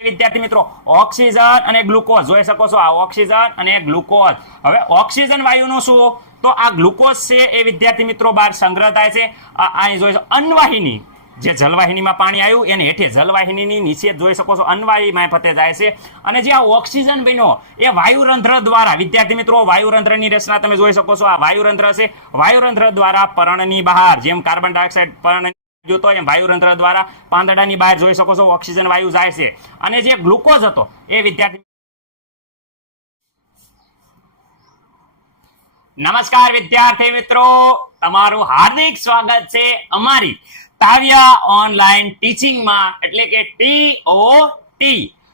વિદ્યાર્થી મિત્રો ઓક્સિજન અને ગ્લુકોઝ જોઈ શકો છો, આ ઓક્સિજન અને ગ્લુકોઝ. હવે ઓક્સિજન વાયુનું શું, તો આ ગ્લુકોઝ છે એ વિદ્યાર્થી મિત્રો બહાર સંગ્રહ થાય છે. અહીં જોઈ અન્નવાહિની, જે જલવાહિનીમાં પાણી આવ્યું એને હેઠે જલવાહિનીની નીચે જોઈ શકો છો અન્નવાહિની મારફતે જાય છે. અને જે આ ઓક્સિજન બન્યો એ વાયુરંધ્ર દ્વારા, વિદ્યાર્થી મિત્રો વાયુરંધ્રની રચના તમે જોઈ શકો છો, આ વાયુરંધ્ર છે. વાયુરંધ્ર દ્વારા પર્ણની બહાર, જેમ કાર્બન ડાયોક્સાઇડ પર્ણ જોતો એમ વાયુરંધ્ર દ્વારા પાંદડાની બહાર જોઈ શકો છો ઓક્સિજન વાયુ જાય છે. અને જે ગ્લુકોઝ હતો એ વિદ્યાર્થી, નમસ્કાર વિદ્યાર્થી મિત્રો, તમારું હાર્દિક સ્વાગત છે અમારી તાવ્યા ઓનલાઈન ટીચિંગમાં, એટલે કે TOT.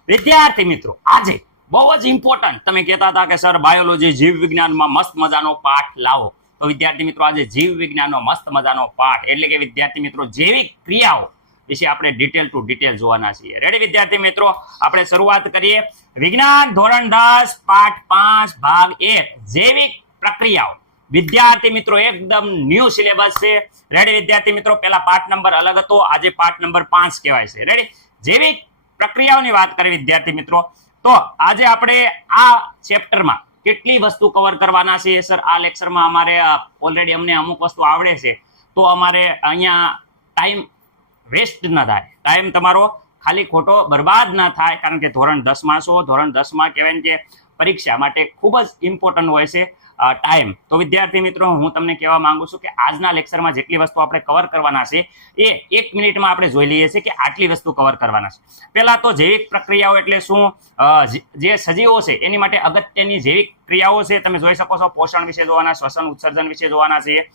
વિદ્યાર્થી મિત્રો આજે બહુ જ ઇમ્પોર્ટન્ટ, તમે કહેતા હતા કે સર બાયોલોજી જીવ વિજ્ઞાનમાં મસ્ત મજાનો પાઠ લાવો, તો વિદ્યાર્થી મિત્રો આજે જીવ વિજ્ઞાનનો મસ્ત મજાનો પાઠ, એટલે કે વિદ્યાર્થી મિત્રો જૈવિક ક્રિયાઓ વિશે આપણે ડિટેલ ટુ ડિટેલ જોવાના છીએ. રેડી વિદ્યાર્થી મિત્રો, આપણે શરૂઆત કરીએ. વિજ્ઞાન ધોરણ 10 પાઠ 5 ભાગ 1 જૈવિક પ્રક્રિયાઓ. વિદ્યાર્થી મિત્રો એકદમ ન્યૂ સિલેબસ છે. રેડી વિદ્યાર્થી મિત્રો, પહેલા પાઠ નંબર અલગ હતો, આજે પાઠ નંબર 5 કહેવાય છે. રેડી, જૈવિક પ્રક્રિયાઓની વાત કરીએ વિદ્યાર્થી મિત્રો, તો આજે આપણે આ ચેપ્ટરમાં કેટલી વસ્તુ કવર કરવાના છે સર. આ લેક્ચરમાં અમારે ઓલરેડી અમને અમુક વસ્તુ આવડે છે, તો અમારે અહીંયા ટાઈમ વેસ્ટ ન થાય, ટાઈમ તમારો ખાલી ખોટો બરબાદ ન થાય, કારણ કે ધોરણ 10માં છો, ધોરણ 10માં કહેવાય કે પરીક્ષા માટે ખૂબ જ ઇમ્પોર્ટન્ટ હોય છે ટાઈમ. તો વિદ્યાર્થી મિત્રો હું તમને કહેવા માંગુ છું કે આજના લેક્ચરમાં જેટલી વસ્તુ આપણે કવર કરવાના છે એ 1 મિનિટમાં આપણે જોઈ લઈએ છીએ કે આટલી વસ્તુ કવર કરવાના છે. પહેલા તો જૈવિક પ્રક્રિયાઓ એટલે શું, જે સજીવો છે એની માટે અગત્યની જૈવિક ક્રિયાઓ છે, તમે જોઈ શકો છો. પોષણ વિશે જોવાના, શ્વસન ઉત્સર્જન વિશે જોવાના છે.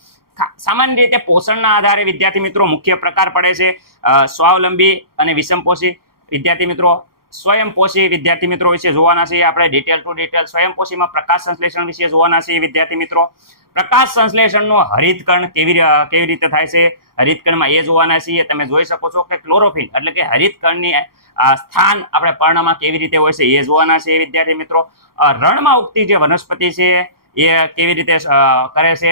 સામાન્ય રીતે પોષણના આધારે વિદ્યાર્થી મિત્રો મુખ્ય પ્રકાર પડે છે સ્વાવલંબી અને વિષમપોષી. વિદ્યાર્થી મિત્રો સ્વયંપોષી વિદ્યાર્થી મિત્રો વિશે જોવાના છે આપણે ડિટેલ ટુ ડિટેલ. સ્વયંપોષીમાં પ્રકાશ સંશ્લેષણ વિશે જોવાના છે વિદ્યાર્થી મિત્રો. પ્રકાશ સંશ્લેષણનો હરિતકણ કેવી રીતે થાય છે, હરિતકણમાં એ જોવાના છીએ. તમે જોઈ શકો છો કે ક્લોરોફિલ એટલે કે હરિતકણની સ્થાન આપણે પર્ણમાં કેવી રીતે હોય છે એ જોવાના છે વિદ્યાર્થી મિત્રો. રણમાં ઉગતી જે વનસ્પતિ છે એ કેવી રીતે કરે છે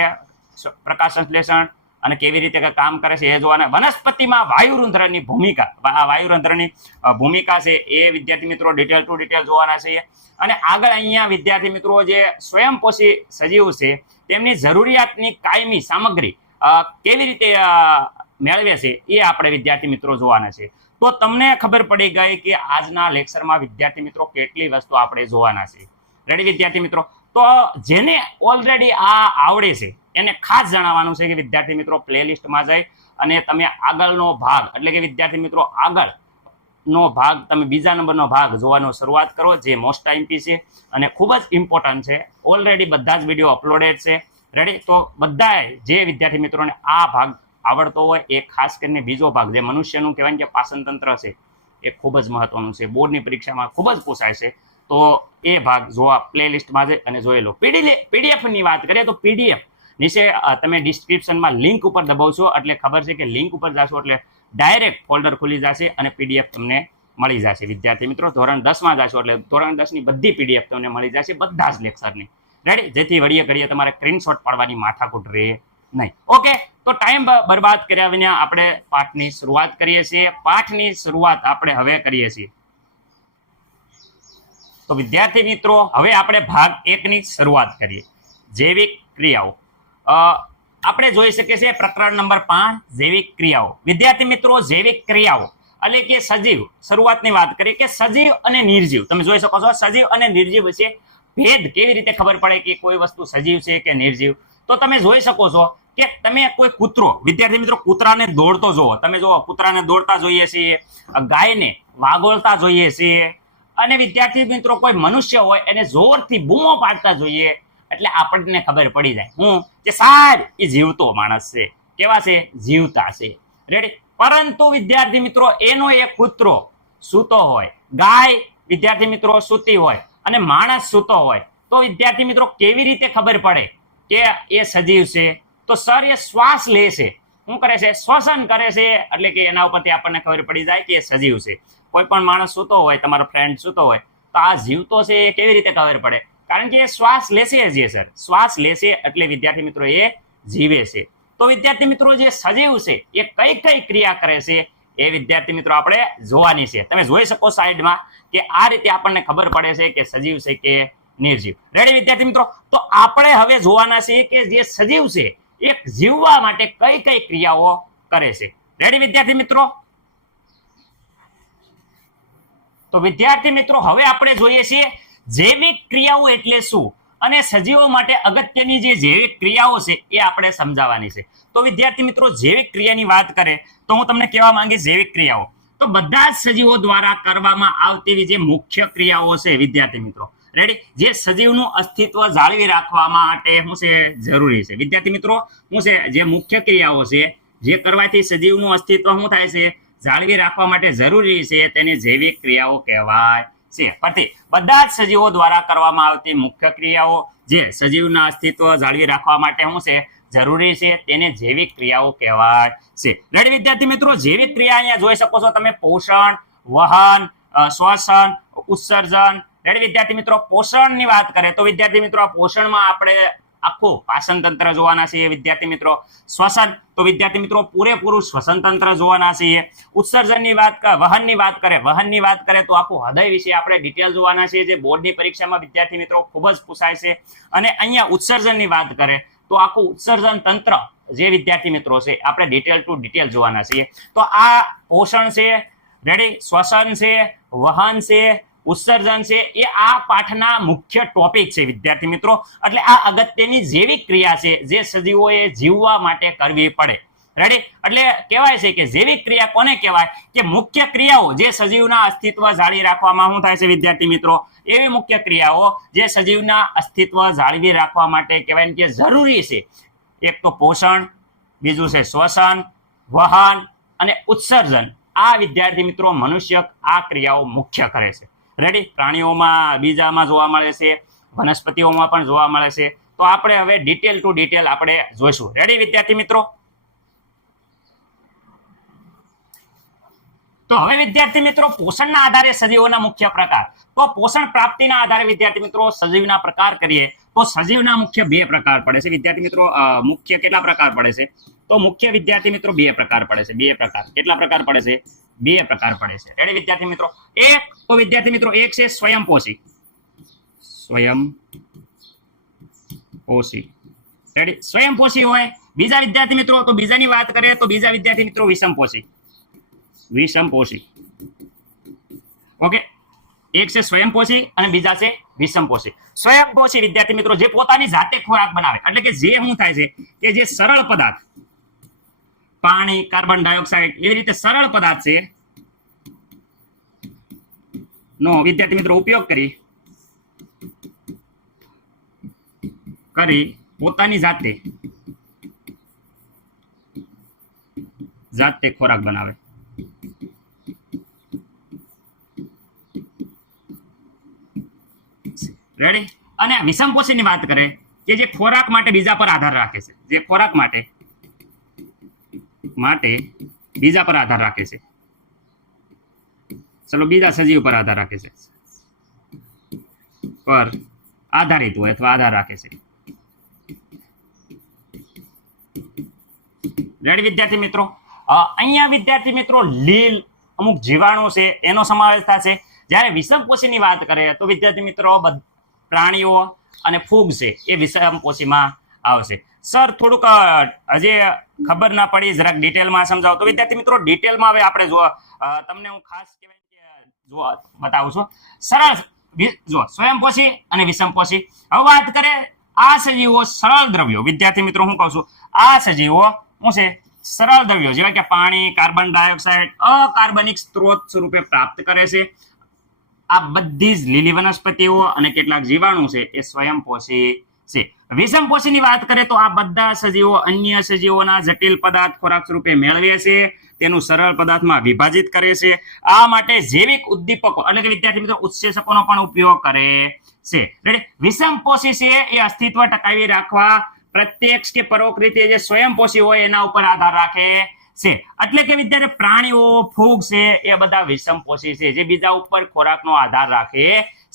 પ્રકાશ સંશ્લેષણ અને કેવી રીતે કામ કરે છે એ જોવાના. વનસ્પતિમાં વાયુરંધ્રની ભૂમિકા, આ વાયુરંધ્રની ભૂમિકા છે એ વિદ્યાર્થી મિત્રો ડિટેલ ટુ ડિટેલ જોવાના છે. અને આગળ અહીંયા વિદ્યાર્થી મિત્રો જે સ્વયંપોષી સજીવ છે તેમની જરૂરિયાતની કાયમી સામગ્રી કેવી રીતે મેળવે છે એ આપણે વિદ્યાર્થી મિત્રો જોવાના છે. તો તમને ખબર પડી ગઈ કે આજના લેક્ચરમાં વિદ્યાર્થી મિત્રો કેટલી વસ્તુ આપણે જોવાના છે. રેડી વિદ્યાર્થી મિત્રો, તો જેને ઓલરેડી આ આવડે છે એને ખાસ જણાવવાનું છે કે વિદ્યાર્થી મિત્રો પ્લેલિસ્ટમાં જઈ અને તમે આગળનો ભાગ, એટલે કે વિદ્યાર્થી મિત્રો આગળનો ભાગ, તમે બીજા નંબરનો ભાગ જોવાનો શરૂઆત કરો, જે મોસ્ટ આઈમ્પી છે અને ખૂબ જ ઇમ્પોર્ટન્ટ છે. ઓલરેડી બધા જ વિડીયો અપલોડેડ છે. રેડી, તો બધાએ જે વિદ્યાર્થી મિત્રોને આ ભાગ આવડતો હોય એ ખાસ કરીને બીજો ભાગ, જે મનુષ્યનું કહેવાય કે પાચન તંત્ર છે, એ ખૂબ જ મહત્વનું છે, બોર્ડની પરીક્ષામાં ખૂબ જ પૂછાય છે. તો એ ભાગ જોવા પ્લેલિસ્ટમાં જઈ અને જોઈ લો. પીડીએફની વાત કરીએ તો પીડીએફ નીચે તમે ડિસ્ક્રિપ્શનમાં લિંક ઉપર દબાવશો એટલે ખબર છે કે લિંક ઉપર જશો એટલે ડાયરેક્ટ ફોલ્ડર ખુલી જશે અને પીડીએફ તમને મળી જશે વિદ્યાર્થી મિત્રો. ધોરણ 10માં જશો એટલે ધોરણ 10ની બધી પીડીએફ તમને મળી જશે, બધા જ લેક્ચરની. રેડી, જેથી વળીએ ઘડીએ તમારે સ્ક્રીનશોટ પાડવાની માથાકૂટ રહે નહીં. ઓકે, તો ટાઈમ બરબાદ કર્યા વિના આપણે પાઠની શરૂઆત કરીએ છીએ. પાઠની શરૂઆત આપણે હવે કરીએ છીએ. તો વિદ્યાર્થી મિત્રો હવે આપણે ભાગ 1ની શરૂઆત કરીએ, જૈવિક ક્રિયાઓ. આપણે જોઈ શકીએ છીએ પ્રકરણ નંબર 5 જૈવિક ક્રિયાઓ. વિદ્યાર્થી મિત્રો જૈવિક ક્રિયાઓ એટલે કે સજીવ, શરૂઆતની વાત કરીએ કે સજીવ અને નિર્જીવ. તમે જોઈ શકો છો સજીવ અને નિર્જીવ વિશે ભેદ કેવી રીતે ખબર પડે કે કોઈ વસ્તુ સજીવ છે કે નિર્જીવ. તો તમે જોઈ શકો છો કે તમે કોઈ કૂતરો, વિદ્યાર્થી મિત્રો કૂતરાને દોડતો જોવો, તમે જોવો કૂતરાને દોડતા જોઈએ છીએ, ગાયને વાગોળતા જોઈએ છીએ, અને વિદ્યાર્થી મિત્રો કોઈ મનુષ્ય હોય એને જોરથી બૂમો પાડતા જોઈએ, એટલે આપણને ખબર પડી જાય હું કે સાહેબ એ જીવતો માણસ છે. કેવા છે? જીવતા છે. રેડી, પરંતુ વિદ્યાર્થી મિત્રો એનો એક કૂતરો સૂતો હોય, ગાય વિદ્યાર્થી મિત્રો સૂતી હોય અને માણસ સૂતો હોય, તો વિદ્યાર્થી મિત્રો કેવી રીતે ખબર પડે કે એ સજીવ છે? તો સર એ શ્વાસ લે છે, શું કરે છે? શ્વસન કરે છે, એટલે કે એના ઉપરથી આપણને ખબર પડી જાય કે એ સજીવ છે. કોઈ પણ માણસ સૂતો હોય, તમારો ફ્રેન્ડ સૂતો હોય, તો આ જીવતો છે એ કેવી રીતે ખબર પડે? કારણ કે એ શ્વાસ લેશે જ સર, શ્વાસ લેશે એટલે વિદ્યાર્થી મિત્રો એ જીવે છે. તો વિદ્યાર્થી મિત્રો જે સજીવ છે એ કઈ કઈ ક્રિયા કરે છે એ વિદ્યાર્થી મિત્રો આપણે જોવાની છે. તમે જોઈ શકો સાઈડમાં કે આ રીતે આપણને ખબર પડે છે કે સજીવ છે કે નિર્જીવ. રેડી વિદ્યાર્થી મિત્રો? તો આપણે હવે જોવાના છે કે જે સજીવ છે એ જીવવા માટે કઈ કઈ ક્રિયાઓ કરે છે. રેડી વિદ્યાર્થી મિત્રો? તો વિદ્યાર્થી મિત્રો હવે આપણે જોઈએ છીએ જૈવિક ક્રિયાઓ એટલે શું અને સજીવો માટે અગત્યની જે જૈવિક ક્રિયાઓ છે એ આપણે સમજાવવાની છે. તો વિદ્યાર્થી મિત્રો જૈવિક ક્રિયાની વાત કરે તો હું તમને કહેવા માંગીશ જૈવિક ક્રિયાઓ તો બધા જ સજીવો દ્વારા કરવામાં આવતી જે મુખ્ય ક્રિયાઓ છે વિદ્યાર્થી મિત્રો. રેડી? જે સજીવનું અસ્તિત્વ જાળવી રાખવા માટે શું છે જરૂરી છે વિદ્યાર્થી મિત્રો? શું છે જે મુખ્ય ક્રિયાઓ છે જે કરવાથી સજીવનું અસ્તિત્વ શું થાય છે જાળવી રાખવા માટે જરૂરી છે તેને જૈવિક ક્રિયાઓ કહેવાય છે. પરથી બધા જ સજીવો દ્વારા કરવામાં આવતી મુખ્ય ક્રિયાઓ જે સજીવના અસ્તિત્વ જાળવી રાખવા માટે શું છે જરૂરી છે તેને જૈવિક ક્રિયાઓ કહેવાય છે. રેડી વિદ્યાર્થી મિત્રો? જૈવિક ક્રિયા અહીંયા જોઈ શકો છો તમે પોષણ, વહન, શ્વસન, ઉત્સર્જન. રેડી વિદ્યાર્થી મિત્રો? પોષણની વાત કરે તો વિદ્યાર્થી મિત્રો આ પોષણમાં આપણે આખું પાચન તંત્ર જોવાના છીએ વિદ્યાર્થી મિત્રો. શ્વસન તો વિદ્યાર્થી મિત્રો પૂરેપૂરું શ્વસન તંત્ર જોવાના છીએ. ઉત્સર્જનની વાત વહનની વાત કરે તો આખું હૃદય વિશે આપણે ડિટેલ જોવાના છીએ જે બોર્ડની પરીક્ષામાં વિદ્યાર્થી મિત્રો ખૂબ જ પૂછાય છે. અને અહીંયા ઉત્સર્જનની વાત કરે તો આખું ઉત્સર્જન તંત્ર જે વિદ્યાર્થી મિત્રો છે આપણે ડિટેલ ટુ ડિટેલ જોવાના છીએ. તો આ પોષણ છે, રેડી, શ્વસન છે, વહન છે, ઉત્સર્જન છે એ આ પાઠના મુખ્ય ટોપિક છે વિદ્યાર્થી મિત્રો. એટલે આ અગત્યની જૈવિક ક્રિયા છે જે સજીવોએ જીવવા માટે કરવી પડે. રેડી? એટલે કહેવાય છે કે જૈવિક ક્રિયા કોને કહેવાય કે મુખ્ય ક્રિયાઓ જે સજીવના અસ્તિત્વ જાળવી રાખવામાં શું થાય છે વિદ્યાર્થી મિત્રો એવી મુખ્ય ક્રિયાઓ જે સજીવના અસ્તિત્વ જાળવી રાખવા માટે કહેવાય કે જરૂરી છે. એક તો પોષણ, બીજું છે શ્વસન, વહન અને ઉત્સર્જન. આ વિદ્યાર્થી મિત્રો મનુષ્ય આ ક્રિયાઓ મુખ્ય કરે છે. રેડી? પ્રાણીઓમાં બીજામાં જોવા મળે છે, વનસ્પતિઓમાં પણ જોવા મળે છે. તો આપણે હવે ડિટેલ ટુ ડિટેલ આપણે જોઈશું. રેડી વિદ્યાર્થી મિત્રો? તો હવે વિદ્યાર્થી મિત્રો પોષણના આધારે સજીવોના મુખ્ય પ્રકાર. તો પોષણ પ્રાપ્તિના આધારે વિદ્યાર્થી મિત્રો સજીવના પ્રકાર કરીએ તો સજીવના મુખ્ય બે પ્રકાર પડે છે વિદ્યાર્થી મિત્રો. મુખ્ય કેટલા પ્રકાર પડે છે? તો મુખ્ય વિદ્યાર્થી મિત્રો બે પ્રકાર પડે છે. બે પ્રકાર. કેટલા પ્રકાર પડે છે? બે પ્રકાર પડે છે. રેડી વિદ્યાર્થી મિત્રો? એક તો વિદ્યાર્થી મિત્રો એક છે સ્વયંપોષી. રેડી? સ્વયંપોષી હોય. બીજા વિદ્યાર્થી મિત્રો તો બીજાની વાત કરીએ તો બીજા વિદ્યાર્થી મિત્રો વિષમપોષી. ઓકે, એક છે સ્વયંપોષી અને બીજા છે વિષમપોષી. સ્વયંપોષી વિદ્યાર્થી મિત્રો જે પોતાની જાતે ખોરાક બનાવે એટલે કે જે શું થાય છે કે જે સરળ પદાર્થ પાણી, કાર્બન ડાયોક્સાઇડ એવી રીતે સરળ પદાર્થ છે નો વિદ્યાર્થી મિત્રો ઉપયોગ કરી પોતાની જાતે ખોરાક બનાવે. રેડી? અને વિષમપોષીની વાત કરે કે જે ખોરાક માટે બીજા પર આધાર રાખે છે. જે ખોરાક માટે બીજા પર આધાર રાખે છે. ચલો બીજા સજીવ પર આધાર રાખે છે. પર આધારિત હોય અથવા આધાર રાખે છે. રેડી વિદ્યાર્થી મિત્રો? અહીંયા વિદ્યાર્થી મિત્રો લીલ અમુક જીવાણુ છે એનો સમાવેશ થશે. જ્યારે વિષમપોષીની વાત કરે તો વિદ્યાર્થી મિત્રો પ્રાણીઓ અને ફૂગ છે એ વિષમપોષીમાં આવશે. સર થોડુંક હજી ખબર ના પડી જરાક ડિટેલમાં સમજાવો તો વિદ્યાર્થી મિત્રો ડિટેલમાં હવે આપણે જો તમને હું ખાસ કહેવાય કે જો બતાવું છું. સરળ જો સ્વયંપોષી અને વિષમપોષી. હવે વાત કરે આ સજીવો સરળ દ્રવ્યો વિદ્યાર્થી મિત્રો હું કહું છું આ સજીવો શું છે સરળ દ્રવ્યો જેવા કે પાણી, કાર્બન ડાયોક્સાઇડ અકાર્બનિક સ્ત્રોત સ્વરૂપે પ્રાપ્ત કરે છે. આ બધી જ લીલી વનસ્પતિઓ અને કેટલાક જીવાણુ છે એ સ્વયંપોષી છે. વિષમપોષીની વાત કરીએ તો આ બધા સજીવો અન્ય સજીવોના જટિલ પદાર્થ ખોરાક સ્વરૂપે મેળવે છે, તેનું સરળ પદાર્થમાં વિભાજિત કરે છે. આ માટે જૈવિક ઉદ્દીપકો એટલે કે વિદ્યાર્થી મિત્રો ઉત્સેચકોનો પણ ઉપયોગ કરે છે. વિષમપોષી છે એ અસ્તિત્વ ટકાવી રાખવા પ્રત્યક્ષ કે પરોક્ષ રીતે જે સ્વયંપોષી હોય એના ઉપર આધાર રાખે છે. એટલે કે વિદ્યાર્થી પ્રાણીઓ, ફૂગ છે એ બધા વિષમપોષી છે જે બીજા ઉપર ખોરાકનો આધાર રાખે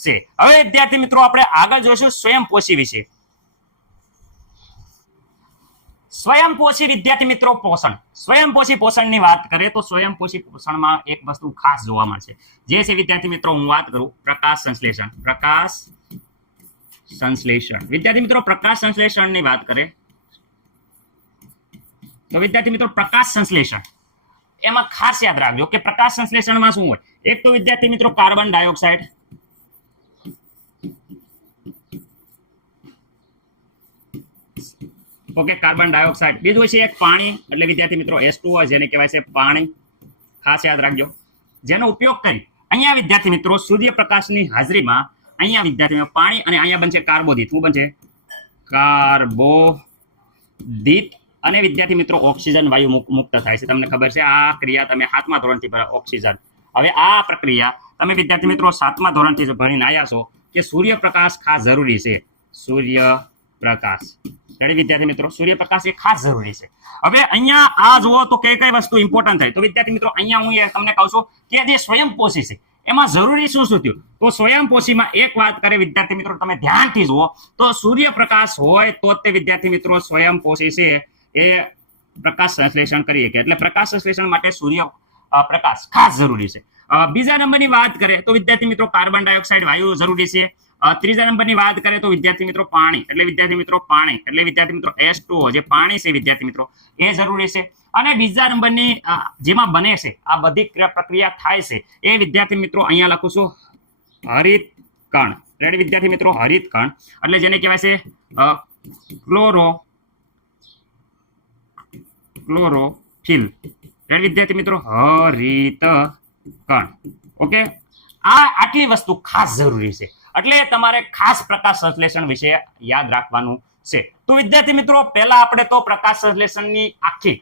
છે. હવે વિદ્યાર્થી મિત્રો આપણે આગળ જોઈશું સ્વયંપોષી વિશે. સ્વયંપોષી વિદ્યાર્થી મિત્રો પોષણ, સ્વયંપોષી પોષણની વાત કરીએ તો સ્વયંપોષી પોષણમાં એક વસ્તુ ખાસ જોવા મળશે, જે છે વિદ્યાર્થી મિત્રો હું વાત કરું પ્રકાશ સંશ્લેષણ. પ્રકાશ સંશ્લેષણ વિદ્યાર્થી મિત્રો, પ્રકાશ સંશ્લેષણની વાત કરીએ તો વિદ્યાર્થી મિત્રો પ્રકાશ સંશ્લેષણ એમાં ખાસ યાદ રાખજો કે પ્રકાશ સંશ્લેષણમાં શું હોય. એક તો વિદ્યાર્થી મિત્રો carbon dioxide, okay, carbon dioxide. બીજું છે એક પાણી, એટલે વિદ્યાર્થી મિત્રો H2O જેને કહેવાય છે પાણી, ખાસ યાદ રાખજો. જેનો ઉપયોગ કરી અહીંયા વિદ્યાર્થી મિત્રો સૂર્યપ્રકાશની હાજરીમાં અહીંયા વિદ્યાર્થી મિત્રો પાણી અને અહીંયા બનશે કાર્બોદિત. શું બનશે? કાર્બોદિત. અને વિદ્યાર્થી મિત્રો ઓક્સિજન વાયુ મુક્ત થાય છે. તમને ખબર છે આ ક્રિયા તમે 7મા ધોરણથી ઓક્સિજન. હવે આ પ્રક્રિયા તમે વિદ્યાર્થી મિત્રો 7મા ધોરણથી ભણીને આવ્યા છો કે સૂર્યપ્રકાશ ખાસ જરૂરી છે. સૂર્યપ્રકાશ રેડી વિદ્યાર્થી મિત્રો, સૂર્યપ્રકાશ એ ખાસ જરૂરી છે. હવે અહીંયા આ જુઓ તો કઈ કઈ વસ્તુ ઇમ્પોર્ટન્ટ થાય તો વિદ્યાર્થી મિત્રો અહીંયા હું તમને કહું છું કે જે સ્વયંપોષી છે એમાં જરૂરી શું શું થયું. તો સ્વયંપોષીમાં એક વાત કરે વિદ્યાર્થી મિત્રો, તમે ધ્યાનથી જુઓ તો સૂર્યપ્રકાશ હોય તો તે વિદ્યાર્થી મિત્રો સ્વયંપોષી છે એ પ્રકાશ સંશ્લેષણ કરી શકે. એટલે પ્રકાશ સંશ્લેષણ માટે સૂર્ય પ્રકાશ ખાસ જરૂરી છે. બીજા નંબરની વાત કરીએ તો વિદ્યાર્થી મિત્રો કાર્બન ડાયોક્સાઇડ વાયુ જરૂરી છે. ત્રીજા નંબરની વાત કરીએ તો વિદ્યાર્થી મિત્રો પાણી, એટલે વિદ્યાર્થી મિત્રો પાણી એટલે વિદ્યાર્થી મિત્રો H2O જે પાણી છે વિદ્યાર્થી મિત્રો એ જરૂરી છે. અને બીજા નંબરની જેમાં બને છે આ બધી પ્રક્રિયા થાય છે એ વિદ્યાર્થી મિત્રો અહીંયા લખું છું હરિત કણ. રેડી વિદ્યાર્થી મિત્રો, હરિત કણ એટલે જેને કહેવાય છે ક્લોરોફિલ. રેડી વિદ્યાર્થી મિત્રો, હરિત કણ. ઓકે, આ આટલી વસ્તુ ખાસ જરૂરી છે. એટલે તમારે ખાસ પ્રકાશ સંશ્લેષણ વિશે યાદ રાખવાનું છે. તો વિદ્યાર્થી મિત્રો પહેલા આપણે તો પ્રકાશ સંશ્લેષણની આખી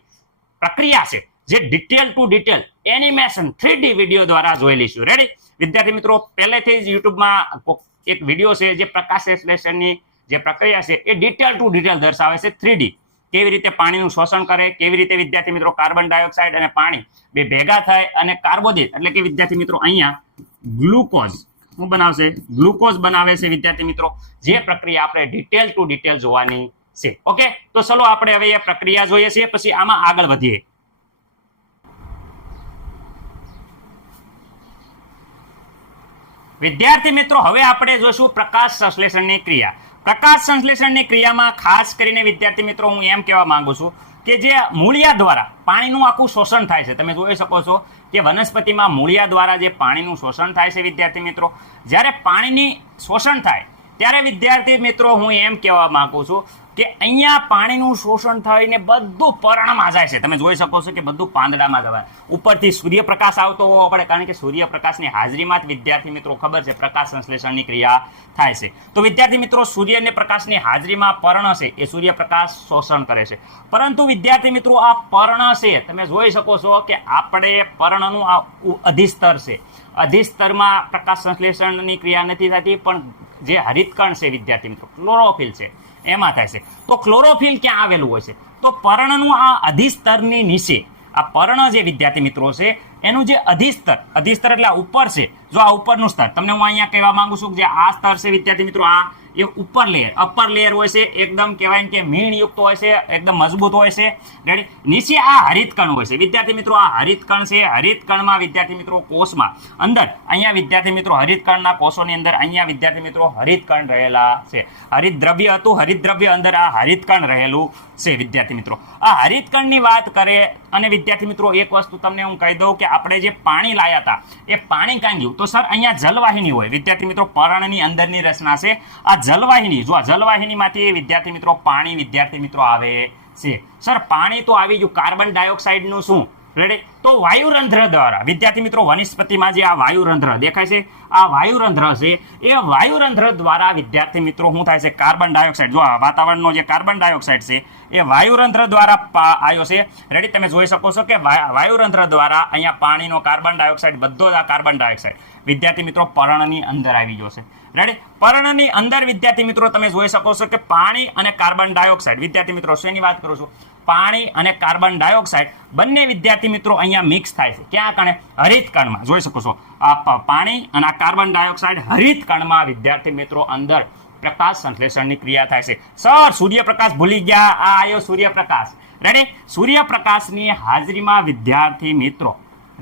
પ્રક્રિયા છે જે detail to detail animation 3D video દ્વારા જોઈ લઈશું. રેડી વિદ્યાર્થી મિત્રો, પહેલેથી જ યુટ્યુબમાં એક વિડીયો છે જે પ્રકાશ સંશ્લેષણની જે પ્રક્રિયા છે એ ડિટેલ ટુ ડિટેલ દર્શાવે છે 3D. કેવી રીતે પાણીનું શોષણ કરે, કેવી રીતે વિદ્યાર્થી મિત્રો કાર્બન ડાયોક્સાઇડ અને પાણી બે ભેગા થાય અને કાર્બોદિત એટલે કે વિદ્યાર્થી મિત્રો અહીંયા ગ્લુકોઝ શું બનાવશે? ગ્લુકોઝ બનાવે છે વિદ્યાર્થી મિત્રો. જે પ્રક્રિયા આપણે ડિટેલ ટુ ડિટેલ જોવાની છે. ઓકે, તો ચલો આપણે હવે એ પ્રક્રિયા જોઈએ છીએ, પછી આમાં આગળ વધીએ. વિદ્યાર્થી મિત્રો હવે આપણે જોઈશું પ્રકાશ સંશ્લેષણની ક્રિયા. પ્રકાશ સંશ્લેષણની ક્રિયામાં ખાસ કરીને વિદ્યાર્થી મિત્રો હું એમ કહેવા માંગુ છું કે જે મૂળિયા દ્વારા પાણીનું આખું શોષણ થાય છે. તમે જોઈ શકો છો કે વનસ્પતિમાં મૂળિયા દ્વારા જે પાણીનું શોષણ થાય છે વિદ્યાર્થી મિત્રો, જ્યારે પાણીની શોષણ થાય ત્યારે વિદ્યાર્થી મિત્રો હું એમ કહેવા માંગુ છું કે અહીંયા પાણીનું શોષણ થઈને બધું પર્ણમાં જાય છે. તમે જોઈ શકો છો કે બધું પાંદડામાં જવાય. ઉપરથી સૂર્યપ્રકાશ આવતો હોવો પડે, કારણ કે સૂર્યપ્રકાશની હાજરીમાં જ વિદ્યાર્થી મિત્રો ખબર છે પ્રકાશ સંશ્લેષણની ક્રિયા થાય છે. તો વિદ્યાર્થી મિત્રો સૂર્યને પ્રકાશની હાજરીમાં પર્ણ છે એ સૂર્યપ્રકાશ શોષણ કરે છે. પરંતુ વિદ્યાર્થી મિત્રો આ પર્ણ છે તમે જોઈ શકો છો કે આપણે પર્ણનું આ અધિસ્તર છે. અધિસ્તરમાં પ્રકાશ સંશ્લેષણની ક્રિયા નથી થતી, પણ જે હરિતકણ છે વિદ્યાર્થી મિત્રો ક્લોરોફિલ છે એમાં થાય છે. તો ક્લોરોફિલ ક્યાં આવેલું હોય છે? તો પર્ણનું આ અધિસ્તરની નીચે આ પર્ણ જે વિદ્યાર્થી મિત્રો છે એનું જે અધિસ્તર એટલે આ ઉપર છે. જો આ ઉપરનું સ્તર તમને હું અહીંયા કહેવા માંગુ છું કે જે આ સ્તર છે વિદ્યાર્થી મિત્રો આ એ ઉપર લેયર અપર લેયર હોય છે, એકદમ કહેવાય કે મીણયુક્ત હોય છે, એકદમ મજબૂત હોય છે. રેડી, નીચે આ હરિતકણ હોય છે વિદ્યાર્થી મિત્રો. આ હરિતકણ છે. હરિતકણમાં વિદ્યાર્થી મિત્રો કોષમાં અંદર અહીંયા વિદ્યાર્થી મિત્રો હરિતકણના કોષોની અંદર અહીંયા વિદ્યાર્થી મિત્રો હરિતકણ રહેલા છે. હરિતદ્રવ્ય હતું, હરિતદ્રવ્ય અંદર આ હરિતકણ રહેલું છે વિદ્યાર્થી મિત્રો. આ હરિતકણની વાત કરે અને વિદ્યાર્થી મિત્રો એક વસ્તુ તમને હું કહી દઉં કે આપણે જે પાણી લાયા હતા એ પાણી ક્યાં ગયું? તો સર અહીંયા જલવાહિની હોય વિદ્યાર્થી મિત્રો. પર્ણની અંદરની રચના છે આ જલવાહિની. જો આ જલવાહિનીમાંથી વિદ્યાર્થી મિત્રો પાણી વિદ્યાર્થી મિત્રો આવે છે. સર પાણી તો આવી ગયું, કાર્બન ડાયોક્સાઇડનું શું? રેડી, તો વાયુરંધ્ર દ્વારા વિદ્યાર્થી મિત્રો વનસ્પતિમાં જે આ વાયુરંધ્ર દેખાય છે આ વાયુરંધ્ર છે એ વાયુરંધ્ર દ્વારા વિદ્યાર્થી મિત્રો શું થાય છે? કાર્બન ડાયોક્સાઇડ, જો આ વાતાવરણનો જે કાર્બન ડાયોક્સાઇડ છે એ વાયુરંધ્ર દ્વારા આવ્યો છે. રેડી, તમે જોઈ શકો છો કે વાયુરંધ્ર દ્વારા અહીંયા પાણીનો કાર્બન ડાયોક્સાઇડ બધો જ આ કાર્બન ડાયોક્સાઇડ વિદ્યાર્થી મિત્રો પર્ણની અંદર આવી ગયો છે. રેડી, પર્ણની અંદર વિદ્યાર્થી મિત્રો તમે જોઈ શકો છો કે પાણી અને કાર્બન ડાયોક્સાઇડ વિદ્યાર્થી મિત્રો શેની વાત કરું છું? પાણી અને કાર્બન ડાયોક્સાઇડ બંને વિદ્યાર્થી મિત્રો અહીંયા મિક્સ થાય છે. ક્યાં કણે? હરિતકણમાં. જોઈ શકો છો આ પાણી અને આ કાર્બન ડાયોક્સાઇડ હરિતકણમાં વિદ્યાર્થી મિત્રો અંદર પ્રકાશ સંશ્લેષણની ક્રિયા થાય છે. સર સૂર્યપ્રકાશ ભૂલી ગયા, આ આવ્યો સૂર્યપ્રકાશ. રેડી? સૂર્યપ્રકાશની હાજરીમાં વિદ્યાર્થી મિત્રો,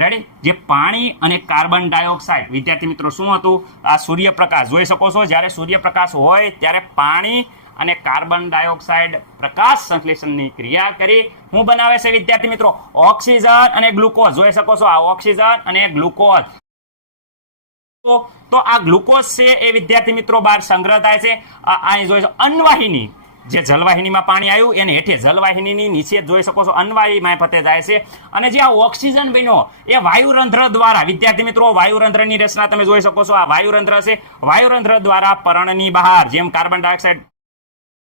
રેડી, જે પાણી અને કાર્બન ડાયોક્સાઇડ, વિદ્યાર્થી મિત્રો શું હતું? આ સૂર્યપ્રકાશ જોઈ શકો છો. જ્યારે સૂર્યપ્રકાશ હોય ત્યારે પાણી અને કાર્બન ડાયોક્સાઇડ પ્રકાશ સંશ્લેષણની ક્રિયા કરી શું બનાવે છે વિદ્યાર્થી મિત્રો? ઓક્સિજન અને ગ્લુકોઝ. જોઈ શકો છો, આ ઓક્સિજન અને ગ્લુકોઝ. તો આ ગ્લુકોઝ છે એ વિદ્યાર્થી મિત્રો બહાર સંગ્રહ થાય છે. અહીં જોઈ શકો અન્નવાહિની, જે જલવાહિનીમાં પાણી આવ્યું એને હેઠે જલવાહિનીની નીચે જોઈ શકો છો અન્નવાહી મારફતે જાય છે. અને જે આ ઓક્સિજન બન્યો એ વાયુરંધ્ર દ્વારા, વિદ્યાર્થી મિત્રો વાયુરંધ્રની રચના તમે જોઈ શકો છો. આ વાયુરંધ્ર છે, વાયુરંધ્ર દ્વારા પર્ણની બહાર, જેમ કાર્બન ડાયોક્સાઇડ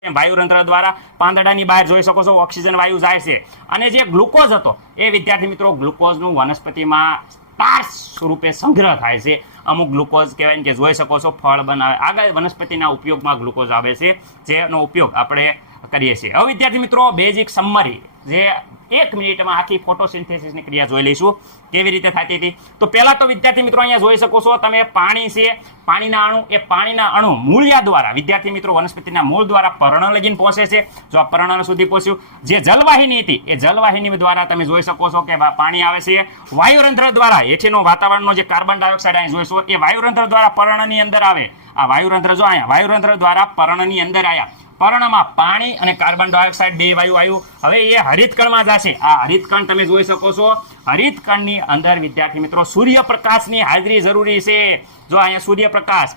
વાયુરંધ્ર દ્વારા પાંદડાની બહાર જોઈ શકો છો ઓક્સિજન વાયુ જાય છે. અને જે ગ્લુકોઝ હતો એ વિદ્યાર્થી મિત્રો ગ્લુકોઝનું વનસ્પતિમાં સ્ટાર્ચ સ્વરૂપે સંગ્રહ થાય છે. અમુક ગ્લુકોઝ કહેવાય કે જોઈ શકો છો ફળ બનાવે, આગળ વનસ્પતિના ઉપયોગમાં ગ્લુકોઝ આવે છે, જેનો ઉપયોગ આપણે કરીએ છીએ. હવે વિદ્યાર્થી મિત્રો બેઝિક સમરી, જે 1 મિનિટમાં આખી ફોટોસિન્થેસિસની ક્રિયા જોઈ લઈશું કેવી રીતે થતી હતી. તો પહેલા તો વિદ્યાર્થી મિત્રો અહીંયા જોઈ શકો છો તમે પાણી છે, પાણીના અણુ, એ પાણીના અણુ મૂળિયા દ્વારા, વિદ્યાર્થી મિત્રો વનસ્પતિના મૂળ દ્વારા પર્ણ લગીને પહોંચે છે. જો આ પર્ણ સુધી પહોંચ્યું, જે જલવાહિની હતી એ જલવાહિની દ્વારા તમે જોઈ શકો છો કે પાણી આવે છે. વાયુરંધ્ર દ્વારા હેઠેનો વાતાવરણનો જે કાર્બન ડાયોક્સાઇડ અહીં જોઈશો એ વાયુરંધ્ર દ્વારા પર્ણની અંદર આવે. આ વાયુરંધ્ર જો અહીંયા વાયુરંધ્ર દ્વારા પર્ણની અંદર આવ્યા. પર્ણમાં પાણી અને કાર્બન ડાયોક્સાઇડ બે વાયુ આવ્યું. હવે એ હરિતકણમાં જશે. આ હરિતકણ તમે જોઈ શકો છો. હરિતકણની અંદર વિદ્યાર્થી મિત્રો સૂર્યપ્રકાશની હાજરી જરૂરી છે. જો અહીંયા સૂર્યપ્રકાશ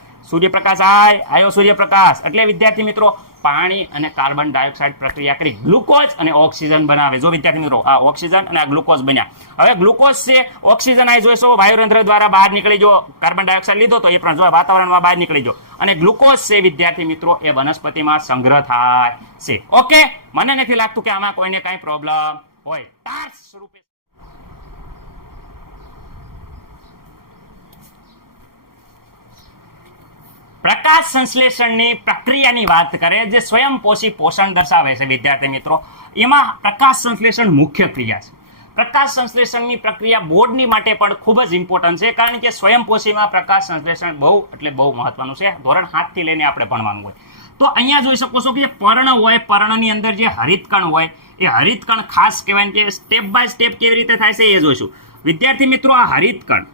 આવ્યો સૂર્યપ્રકાશ એટલે વિદ્યાર્થી મિત્રો પાણી અને કાર્બન ડાયોક્સાઇડ પ્રક્રિયા કરી ગ્લુકોઝ અને ઓક્સિજન બનાવે. જો વિદ્યાર્થી મિત્રો આ ઓક્સિજન અને આ ગ્લુકોઝ બન્યા. હવે ગ્લુકોઝ છે, ઓક્સિજન અહીં જોઈશો વાયુરંધ્ર દ્વારા બહાર નીકળી જો, કાર્બન ડાયોક્સાઇડ લીધો તો એ પણ જો વાતાવરણમાં બહાર નીકળી જો. અને ગ્લુકોઝ છે વિદ્યાર્થી મિત્રો એ વનસ્પતિમાં સંગ્રહ થાય છે. ઓકે, મને નથી લાગતું કે આમાં કોઈને કાંઈ પ્રોબ્લેમ હોય. સ્ટાર્ચ સ્વરૂપે પ્રકાશ સંશ્લેષણની પ્રક્રિયાની વાત કરે, જે સ્વયંપોષી પોષણ દર્શાવે છે વિદ્યાર્થી મિત્રો, એમાં પ્રકાશ સંશ્લેષણ મુખ્ય ક્રિયા છે. પ્રકાશ સંશ્લેષણની પ્રક્રિયા બોર્ડની માટે પણ ખૂબ જ ઇમ્પોર્ટન્ટ છે, કારણ કે સ્વયંપોષીમાં પ્રકાશ સંશ્લેષણ બહુ એટલે બહુ મહત્વનું છે. ધોરણ 7 થી લઈને આપણે ભણવાનું હોય. તો અહીંયા જોઈ શકો છો કે પર્ણ હોય, પર્ણની અંદર જે હરિતકણ હોય એ હરિતકણ ખાસ કહેવાય કે સ્ટેપ બાય સ્ટેપ કેવી રીતે થાય છે એ જોઈશું. વિદ્યાર્થી મિત્રો આ હરિતકણ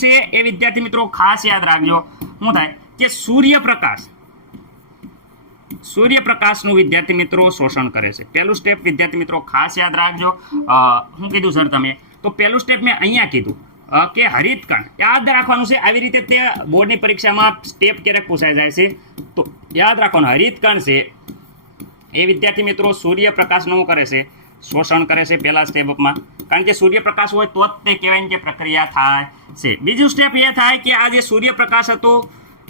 છે એ વિદ્યાર્થી મિત્રો ખાસ યાદ રાખજો. શું થાય કે સૂર્યપ્રકાશનું વિદ્યાર્થી મિત્રો શોષણ કરે છે. પહેલું સ્ટેપ વિદ્યાર્થી મિત્રો ખાસ યાદ રાખજો. શું કીધું સર તમે? તો પહેલું સ્ટેપ મેં અહીંયા કીધું કે હરિતકણ યાદ રાખવાનું છે. આવી રીતે તે બોર્ડની પરીક્ષામાં સ્ટેપ ક્યારેક પૂછાઈ જાય છે, તો યાદ રાખવાનું. હરિતકણ છે એ વિદ્યાર્થી મિત્રો સૂર્યપ્રકાશનું કરે છે, શોષણ કરે છે પહેલા સ્ટેપમાં, કારણ કે સૂર્યપ્રકાશ હોય તો જ તે કહેવાય કે પ્રક્રિયા થાય છે. બીજું સ્ટેપ એ થાય કે આ જે સૂર્યપ્રકાશ હતો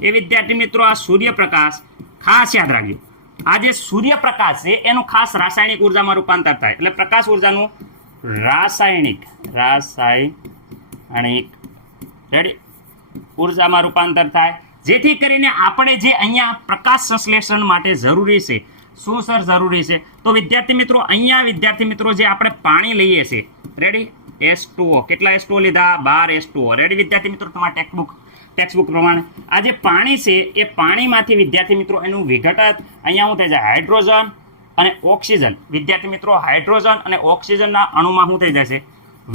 એ વિદ્યાર્થી મિત્રો આ સૂર્યપ્રકાશ ખાસ યાદ રાખજો. આ જે સૂર્યપ્રકાશ છે એનું ખાસ રાસાયણિક ઉર્જામાં રૂપાંતર થાય, એટલે પ્રકાશ ઉર્જાનું રાસાયણિક રેડી ઉર્જામાં રૂપાંતર થાય, જેથી કરીને આપણે જે અહીંયા પ્રકાશ સંશ્લેષણ માટે જરૂરી છે, શું સર જરૂરી છે? તો વિદ્યાર્થી મિત્રો અહીંયા વિદ્યાર્થી મિત્રો જે આપણે પાણી લઈએ છીએ, રેડી, H2O, કેટલા H2O લીધા? 12 H2O. રેડી વિદ્યાર્થી મિત્રો તમારા ટેક્સ્ટબુક પ્રમાણે આ જે પાણી છે એ પાણીમાંથી વિદ્યાર્થી મિત્રો એનું વિઘટન અહીંયા શું થઈ જાય? હાઇડ્રોજન અને ઓક્સિજન. વિદ્યાર્થી મિત્રો હાઇડ્રોજન અને ઓક્સિજનના અણુમાં શું થઈ જાય છે?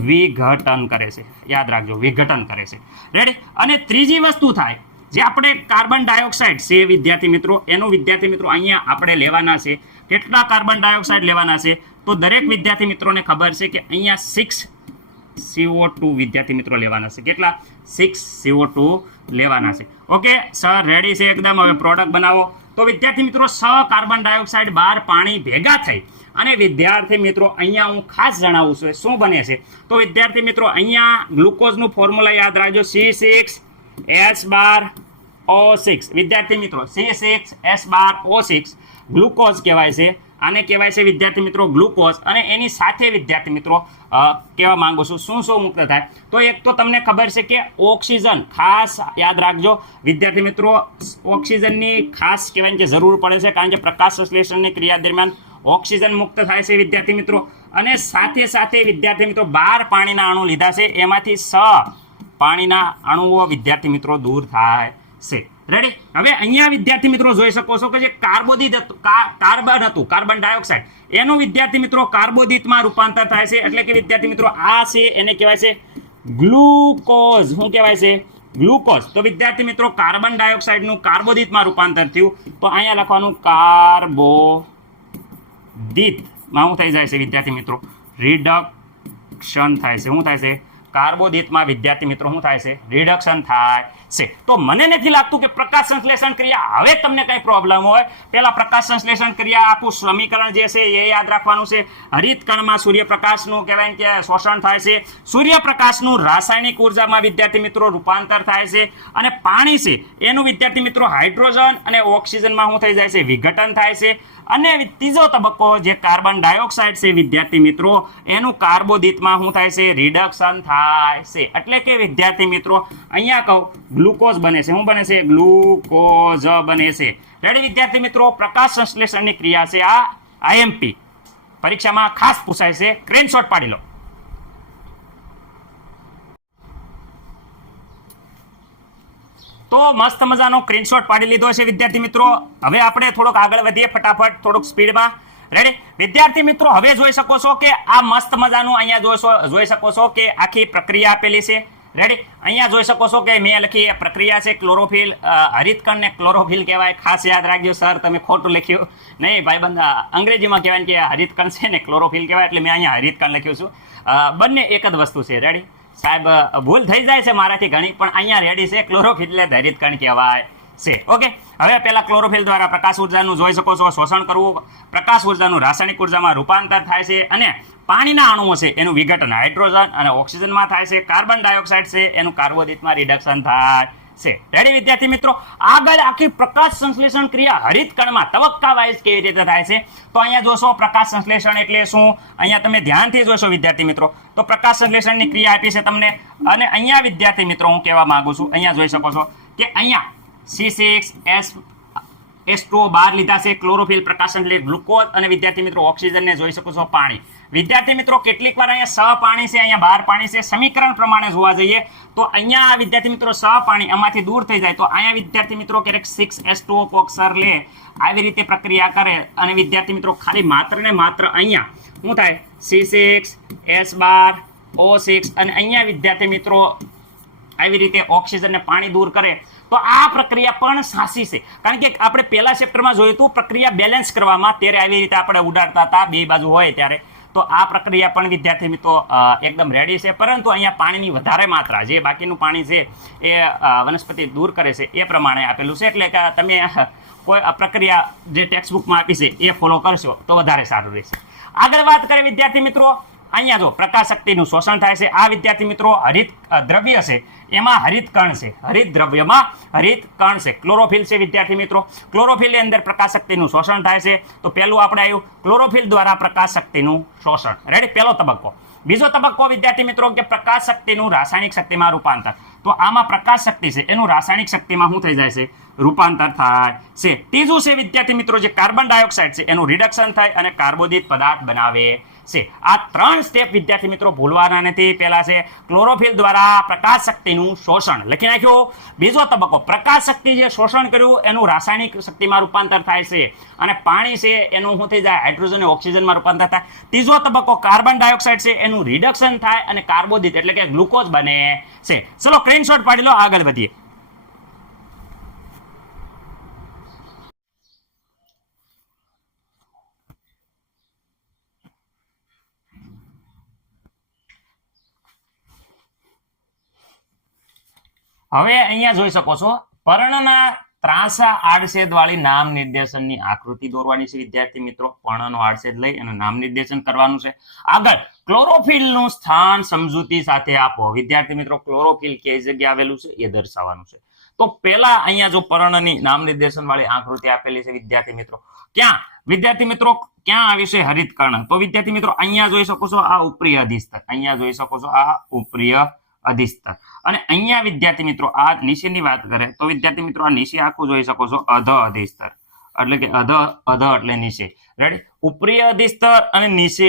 વિઘટન કરે છે. યાદ રાખજો, વિઘટન કરે છે. રેડી. અને ત્રીજી વસ્તુ થાય જે આપણે કાર્બન ડાયોક્સાઇડ છે વિદ્યાર્થી મિત્રો, એનું વિદ્યાર્થી મિત્રો અહીંયા આપણે લેવાના છે. કેટલા કાર્બન ડાયોક્સાઇડ લેવાના છે? તો દરેક વિદ્યાર્થી મિત્રોને ખબર છે કે અહીંયા 6 CO2 વિદ્યાર્થી મિત્રો લેવાના છે. કેટલા? 6 CO2 લેવાના છે. ઓકે સર રેડી છે એકદમ. હવે પ્રોડક્ટ બનાવો. તો વિદ્યાર્થી મિત્રો 6 કાર્બન ડાયોક્સાઇડ 12 પાણી ભેગા થઈ અને વિદ્યાર્થી મિત્રો અહીંયા હું ખાસ જણાવું છું શું બને છે. તો વિદ્યાર્થી મિત્રો અહીંયા ગ્લુકોઝનું ફોર્મ્યુલા યાદ રાખજો, C6H12O6. વિદ્યાર્થી મિત્રો C6H12O6 ગ્લુકોઝ કહેવાય છે. આને કહેવાય છે વિદ્યાર્થી મિત્રો ગ્લુકોઝ. અને એની સાથે વિદ્યાર્થી મિત્રો કહેવા માંગુ છું શું મુક્ત થાય? તો એક તો તમને ખબર છે કે ઓક્સિજન ખાસ યાદ રાખજો વિદ્યાર્થી મિત્રો, ઓક્સિજનની ખાસ કહેવાય કે જરૂર પડે છે, કારણ કે પ્રકાશ સંશ્લેષણની ક્રિયા દરમિયાન ઓક્સિજન મુક્ત થાય છે વિદ્યાર્થી મિત્રો. અને સાથે સાથે વિદ્યાર્થી મિત્રો 12 પાણીના અણુ લીધા છે, એમાંથી 6 પાણીના અણુઓ વિદ્યાર્થી મિત્રો દૂર થાય છે. રેડી. હવે અહીંયા વિદ્યાર્થી મિત્રો જોઈ શકો છો કે જે કાર્બોદિત હતું, કાર્બન ડાયોક્સાઇડ, એનું વિદ્યાર્થી મિત્રો કાર્બોદિતમાં રૂપાંતર થાય છે. એટલે કે વિદ્યાર્થી મિત્રો આ છે એને કહેવાય છે ગ્લુકોઝ. શું કહેવાય છે? ગ્લુકોઝ. તો વિદ્યાર્થી મિત્રો કાર્બન ડાયોક્સાઇડનું કાર્બોદિતમાં રૂપાંતર થયું તો અહીંયા લખવાનું કાર્બોદિતમાં શું થઈ જાય છે વિદ્યાર્થી મિત્રો? રિડક્શન થાય છે. શું થાય છે? કાર્બોદિતમાં વિદ્યાર્થી મિત્રો શું થાય છે? રિડક્શન થાય છે. તો મને નથી લાગતું કે પ્રકાશ સંશ્લેષણ ક્રિયા, હવે તમને કઈ પ્રોબ્લેમ હોય, પેલા પ્રકાશ સંશ્લેષણ ક્રિયા આખું સમીકરણ જે છે એ યાદ રાખવાનું છે. હરિત કણમાં સૂર્યપ્રકાશનું કહેવાય કે શોષણ થાય છે. સૂર્યપ્રકાશનું રાસાયણિક ઉર્જામાં વિદ્યાર્થી મિત્રો રૂપાંતર થાય છે. અને પાણી છે એનું વિદ્યાર્થી મિત્રો હાઇડ્રોજન અને ઓક્સિજનમાં શું થઈ જાય છે? વિઘટન થાય છે. અને ત્રીજો તબક્કો જે કાર્બન ડાયોક્સાઇડ છે વિદ્યાર્થી મિત્રો એનું કાર્બોદિતમાં શું થાય છે? રિડક્શન થાય છે. એટલે કે વિદ્યાર્થી મિત્રો અહીંયા કહું ગ્લુકોઝ બને છે. શું બને છે? ગ્લુકોઝ બને છે. રેડી વિદ્યાર્થી મિત્રો, પ્રકાશ સંશ્લેષણની ક્રિયા છે આ આઈએમપી પરીક્ષામાં ખાસ પૂછાય છે. સ્ક્રીનશોટ પાડી લો. તો મસ્ત મજાનો સ્ક્રીનશોટ પાડી લીધો છે વિદ્યાર્થી મિત્રો. હવે આપણે થોડુંક આગળ વધીએ ફટાફટ, થોડુંક સ્પીડમાં. રેડી વિદ્યાર્થી મિત્રો, હવે જોઈ શકો છો કે આ મસ્ત મજાનું અહીંયા જોઈ શકો છો કે આખી પ્રક્રિયા આપેલી છે. રેડી. અહીંયા જોઈ શકો છો કે મેં લખી પ્રક્રિયા છે ક્લોરોફિલ. હરિતકણને ક્લોરોફિલ કહેવાય. ખાસ યાદ રાખજો સર, તમે ખોટું લખ્યું નહીં ભાઈબંધ. અંગ્રેજીમાં કહેવાય કે હરિતકણ છે ને ક્લોરોફિલ કહેવાય, એટલે મેં અહીંયા હરિતકણ લખ્યું છું. બંને એક જ વસ્તુ છે. રેડી સાહેબ, ભૂલ થઈ જાય છે મારાથી ઘણી, પણ અહીંયા રેડી છે ક્લોરોફિલ એટલે હરિતકણ કહેવાય છે. ઓકે. હવે પહેલા ક્લોરોફિલ દ્વારા પ્રકાશ ઉર્જાનું જોઈ શકો છો શોષણ કરવું. પ્રકાશ ઉર્જાનું રાસાયણિક ઉર્જામાં રૂપાંતર થાય છે. અને પાણીના અણુઓ છે એનું વિઘટન હાઇડ્રોજન અને ઓક્સિજનમાં થાય છે. કાર્બન ડાયોક્સાઇડ છે એનું કાર્બોદિતમાં રિડક્શન થાય છે. રેડી વિદ્યાર્થી મિત્રો, આગળ આખી પ્રકાશ સંશ્લેષણ ક્રિયા હરિતકણમાં તબક્કા વાઇઝ કેવી રીતે થાય છે તો અહીંયા જોશો પ્રકાશ સંશ્લેષણ એટલે શું, અહીંયા તમે ધ્યાનથી જોશો વિદ્યાર્થી મિત્રો. તો પ્રકાશ સંશ્લેષણની ક્રિયા આપી છે તમને. અને અહીંયા વિદ્યાર્થી મિત્રો હું કહેવા માંગુ છું, અહીંયા જોઈ શકો છો કે અહીંયા C6H12 બહાર લીધા છે ક્લોરોફિલ પ્રકાશ એટલે ગ્લુકોઝ, અને વિદ્યાર્થી મિત્રો ઓક્સિજનને જોઈ શકો છો પાણી. વિદ્યાર્થી મિત્રો કેટલીક વાર અહીંયા પાણી છે, અહીંયા બહાર પાણી છે. સમીકરણ પ્રમાણે જોવા જઈએ તો અહીંયા વિદ્યાર્થી મિત્રો પાણી આમાંથી દૂર થઈ જાય તો અહીંયા વિદ્યાર્થી મિત્રો ક્યારેક 6H2O કોક્સર લે, આવી રીતે પ્રક્રિયા કરે અને વિદ્યાર્થી મિત્રો ખાલી માત્ર ને માત્ર અહીંયા શું થાય? C6H12O6 અને અહીંયા વિદ્યાર્થી મિત્રો આવી રીતે ઓક્સિજન ને પાણી દૂર કરે તો આ પ્રક્રિયા પણ સાચી છે. કારણ કે આપણે પહેલા ચેપ્ટરમાં જોયું હતું પ્રક્રિયા બેલેન્સ કરવામાં, ત્યારે આવી રીતે આપણે ઉડાડતા હતા બે બાજુ હોય ત્યારે. તો આ પ્રક્રિયા પણ વિદ્યાર્થી મિત્રો એકદમ રેડી છે. પરંતુ અહીંયા પાણીની વધારે માત્રા, જે બાકીનું પાણી છે એ વનસ્પતિ દૂર કરે છે એ પ્રમાણે આપેલું છે. એટલે કે તમે કોઈ પ્રક્રિયા જે ટેક્સ્ટ બુકમાં આપી છે એ ફોલો કરશો તો વધારે સારું રહેશે. આગળ વાત કરીએ વિદ્યાર્થી મિત્રો, અહીંયા જો પ્રકાશ શક્તિનું શોષણ થાય છે. આ વિદ્યાર્થી મિત્રો હરિત દ્રવ્ય છે એમાં હરિતકણ છે. હરિત દ્રવ્યમાં હરિતકણ છે. ક્લોરોફિલ છે વિદ્યાર્થી મિત્રો. ક્લોરોફિલની અંદર પ્રકાશ શક્તિનું શોષણ થાય છે. તો પહેલું આપણે આવ્યું ક્લોરોફિલ દ્વારા પ્રકાશ શક્તિનું શોષણ. રેડી, પહેલો તબક્કો. બીજો તબક્કો વિદ્યાર્થી મિત્રો કે પ્રકાશ શક્તિનું રાસાયણિક શક્તિમાં રૂપાંતર. તો આમાં પ્રકાશ શક્તિ છે એનું રાસાયણિક શક્તિમાં શું થઈ જાય છે? રૂપાંતર થાય છે. ત્રીજું છે વિદ્યાર્થી મિત્રો જે કાર્બન ડાયોક્સાઇડ છે એનું રિડક્શન થાય અને કાર્બોદિત પદાર્થ બનાવે છે. આ ત્રણ સ્ટેપ વિદ્યાર્થી મિત્રો ભૂલવાના નથી. પહેલા છે ક્લોરોફિલ દ્વારા પ્રકાશ શક્તિનું શોષણ, લખી નાખ્યું. બીજો તબક્કો પ્રકાશ શક્તિ જે શોષણ કર્યું એનું રાસાયણિક શક્તિમાં રૂપાંતર થાય છે અને પાણી છે એનું શું થઈ જાય? હાઇડ્રોજન અને ઓક્સિજનમાં રૂપાંતર થાય. ત્રીજો તબક્કો કાર્બન ડાયોક્સાઇડ છે એનું રિડક્શન થાય અને કાર્બોદિત એટલે કે ગ્લુકોઝ બને છે. ચલો સ્ક્રીનશોટ પાડી લો, આગળ વધીએ. હવે અહીંયા જોઈ શકો છો પર્ણના ત્રાંસા આડછેદ વાળી નામ નિર્દેશનની આકૃતિ દોરવાની છે વિદ્યાર્થી મિત્રો. પર્ણનો આડછેદ લઈ અને નામ નિર્દેશન કરવાનું છે. આગળ ક્લોરોફિલનું સ્થાન સમજૂતી સાથે આપો. વિદ્યાર્થી મિત્રો ક્લોરોફિલ કઈ જગ્યાએ આવેલું છે એ દર્શાવવાનું છે. તો પહેલા અહીંયા જો પર્ણની નામ નિર્દેશન વાળી આકૃતિ આપેલી છે વિદ્યાર્થી મિત્રો, ક્યાં વિદ્યાર્થી મિત્રો ક્યાં આવી છે? હરિતકણ. તો વિદ્યાર્થી મિત્રો અહીંયા જોઈ શકો છો આ ઉપરીય અધિસ્તર, અહીંયા જોઈ શકો છો આ ઉપરીય અધિસ્તર. અને અહીંયા વિદ્યાર્થી મિત્રો આ નીચેની વાત કરે તો વિદ્યાર્થી મિત્રો આ નીચે આખું જોઈ શકો છો અધ અધિસ્તર, એટલે કે અધ એટલે નીચે. રેડી, ઉપરીય અધિસ્તર અને નીચે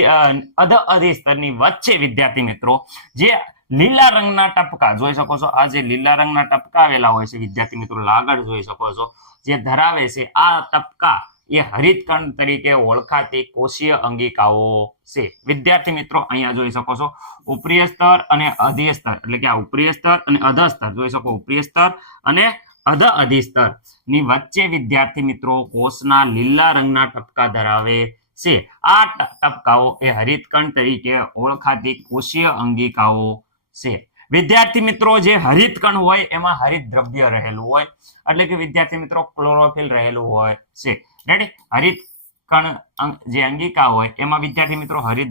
અધ અધિસ્તરની વચ્ચે વિદ્યાર્થી મિત્રો જે લીલા રંગના ટપકા જોઈ શકો છો, આ જે લીલા રંગના ટપકા આવેલા હોય છે વિદ્યાર્થી મિત્રો આગળ જોઈ શકો છો, જે ધરાવે છે આ ટપકા એ હરિતકણ તરીકે ઓળખાતી કોષીય અંગિકાઓ છે. વિદ્યાર્થી મિત્રો અહીંયા જોઈ શકો છો ઉપરીય સ્તર અને અધીય સ્તર, એટલે કે આ ઉપરીય સ્તર અને અધ સ્તર જોઈ શકો, ઉપરીય સ્તર અને અધ અધિ સ્તર ની વચ્ચે વિદ્યાર્થી મિત્રો કોષના લીલા રંગના ટપકા ધરાવે છે. આ ટપકાઓ એ હરિતકણ તરીકે ઓળખાતી કોષીય અંગિકાઓ છે. વિદ્યાર્થી મિત્રો જે હરિતકણ હોય એમાં હરિત દ્રવ્ય રહેલું હોય, એટલે કે વિદ્યાર્થી મિત્રો ક્લોરોફિલ રહેલું હોય છે. રેડી, હરિતકણ જે અંગિકા હોય એમાં વિદ્યાર્થી મિત્રો હરિત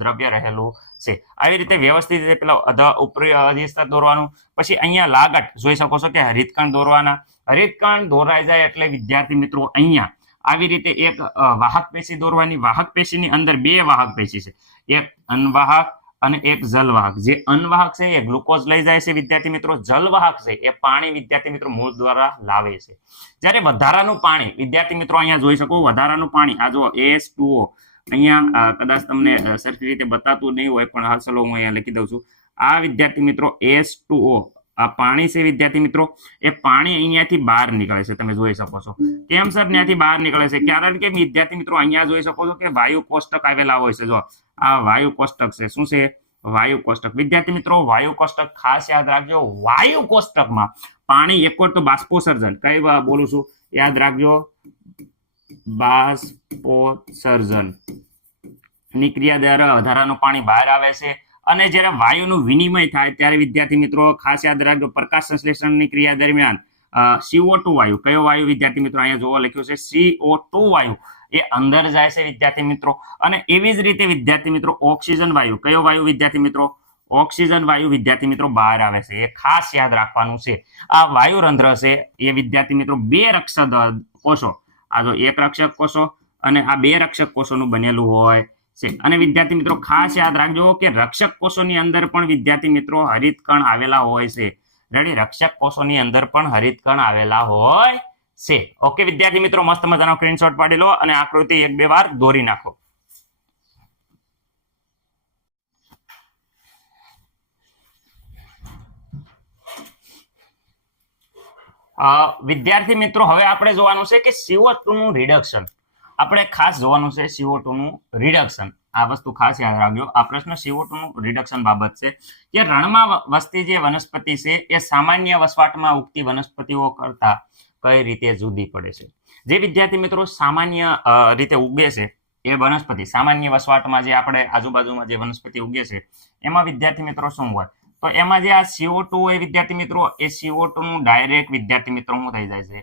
દ્રવ્ય રહેલું છે. આવી રીતે વ્યવસ્થિત રીતે પેલા ઉપરી અધિ સ્તર દોરવાનું, પછી અહીંયા લાગટ જોઈ શકો છો કે હરિતકણ દોરવાના. હરિતકણ દોરાઈ જાય એટલે વિદ્યાર્થી મિત્રો અહીંયા આવી રીતે એક વાહક પેશી દોરવાની. વાહક પેશીની અંદર બે વાહક પેશી છે, એક અનવાહક અને એક જલવાહક. જે અનવાહક છે એ ગ્લુકોઝ લઈ જાય છે વિદ્યાર્થી મિત્રો, જલવાહક છે એ પાણી વિદ્યાર્થી મિત્રો મૂળ દ્વારા લાવે છે. જ્યારે વધારાનું પાણી વિદ્યાર્થી મિત્રો અહીંયા જોઈ શકો, વધારાનું પાણી આ જો H2O, અહીંયા કદાચ તમને સરખી રીતે બતાતું નહીં હોય પણ હા ચલો હું અહીંયા લખી દઉં છું. આ વિદ્યાર્થી મિત્રો H2O આ પાણી છે વિદ્યાર્થી મિત્રો, એ પાણી અહીંયાથી બહાર નીકળે છે. તમે જોઈ શકો છો કેમ સર ત્યાંથી બહાર નીકળે છે? કારણ કે વિદ્યાર્થી મિત્રો અહીંયા જોઈ શકો છો કે વાયુ કોષ્ટક આવેલા હોય છે. જો આ વાયુ કોષ્ટક છે. શું છે? વાયુ કોષ્ટક. વિદ્યાર્થી મિત્રો વાયુ કોષ્ટક ખાસ યાદ રાખજો. વાયુ કોષ્ટકમાં પાણી એક વાર તો બાષ્પોસર્જન, કઈ બોલું છું યાદ રાખજો, બાષ્પોસર્જન ની ક્રિયા દ્વારા વધારાનું પાણી બહાર આવે છે. અને જ્યારે વાયુનું વિનિમય થાય ત્યારે વિદ્યાર્થી મિત્રો ખાસ યાદ રાખજો, પ્રકાશ સંશ્લેષણની ક્રિયા દરમિયાન CO2 વાયુ, કયો વાયુ વિદ્યાર્થી મિત્રો અહીંયા જોવા લખ્યું છે CO2 વાયુ, એ અંદર જાય છે વિદ્યાર્થી મિત્રો. અને એવી જ રીતે વિદ્યાર્થી મિત્રો ઓક્સિજન વાયુ, કયો વાયુ વિદ્યાર્થી મિત્રો? ઓક્સિજન વાયુ વિદ્યાર્થી મિત્રો બહાર આવે છે. એ ખાસ યાદ રાખવાનું છે. આ વાયુરંધ્ર છે એ વિદ્યાર્થી મિત્રો બે રક્ષક કોષો, આ જો એક રક્ષક કોષો અને આ બે રક્ષક કોષોનું બનેલું હોય છે. અને વિદ્યાર્થી મિત્રો ખાસ યાદ રાખજો કે રક્ષક કોષોની અંદર પણ વિદ્યાર્થી મિત્રો હરિતકણ આવેલા હોય છે. રેડી, રક્ષક કોષોની અંદર પણ હરિતકણ આવેલા હોય છે. ઓકે વિદ્યાર્થી મિત્રો, મસ્ત મજાનો સ્ક્રીનશોટ પાડી લો અને આકૃતિ એક બે વાર દોરી નાખો. વિદ્યાર્થી મિત્રો હવે આપણે જોવાનું છે કે CO2 નું રિડક્શન. આપણે ખાસ જોવાનું છે CO2 નું રિડક્શન. આ વસ્તુ ખાસ યાદ રાખજો. આ પ્રશ્ન CO2 નું રિડક્શન બાબત છે કે રણમાં વસતી જે વનસ્પતિ છે એ સામાન્ય વસવાટમાં ઉગતી વનસ્પતિઓ કરતા કઈ રીતે જુદી પડે છે. જે વિદ્યાર્થી મિત્રો સામાન્ય રીતે ઉગે છે એ વનસ્પતિ, સામાન્ય વસવાટમાં જે આપણે આજુબાજુમાં જે વનસ્પતિ ઉગે છે એમાં વિદ્યાર્થી મિત્રો શું હોય? તો એમાં જે આ CO2 હોય વિદ્યાર્થી મિત્રો, એ CO2 નું ડાયરેક્ટ વિદ્યાર્થી મિત્રો શું થઈ જાય છે?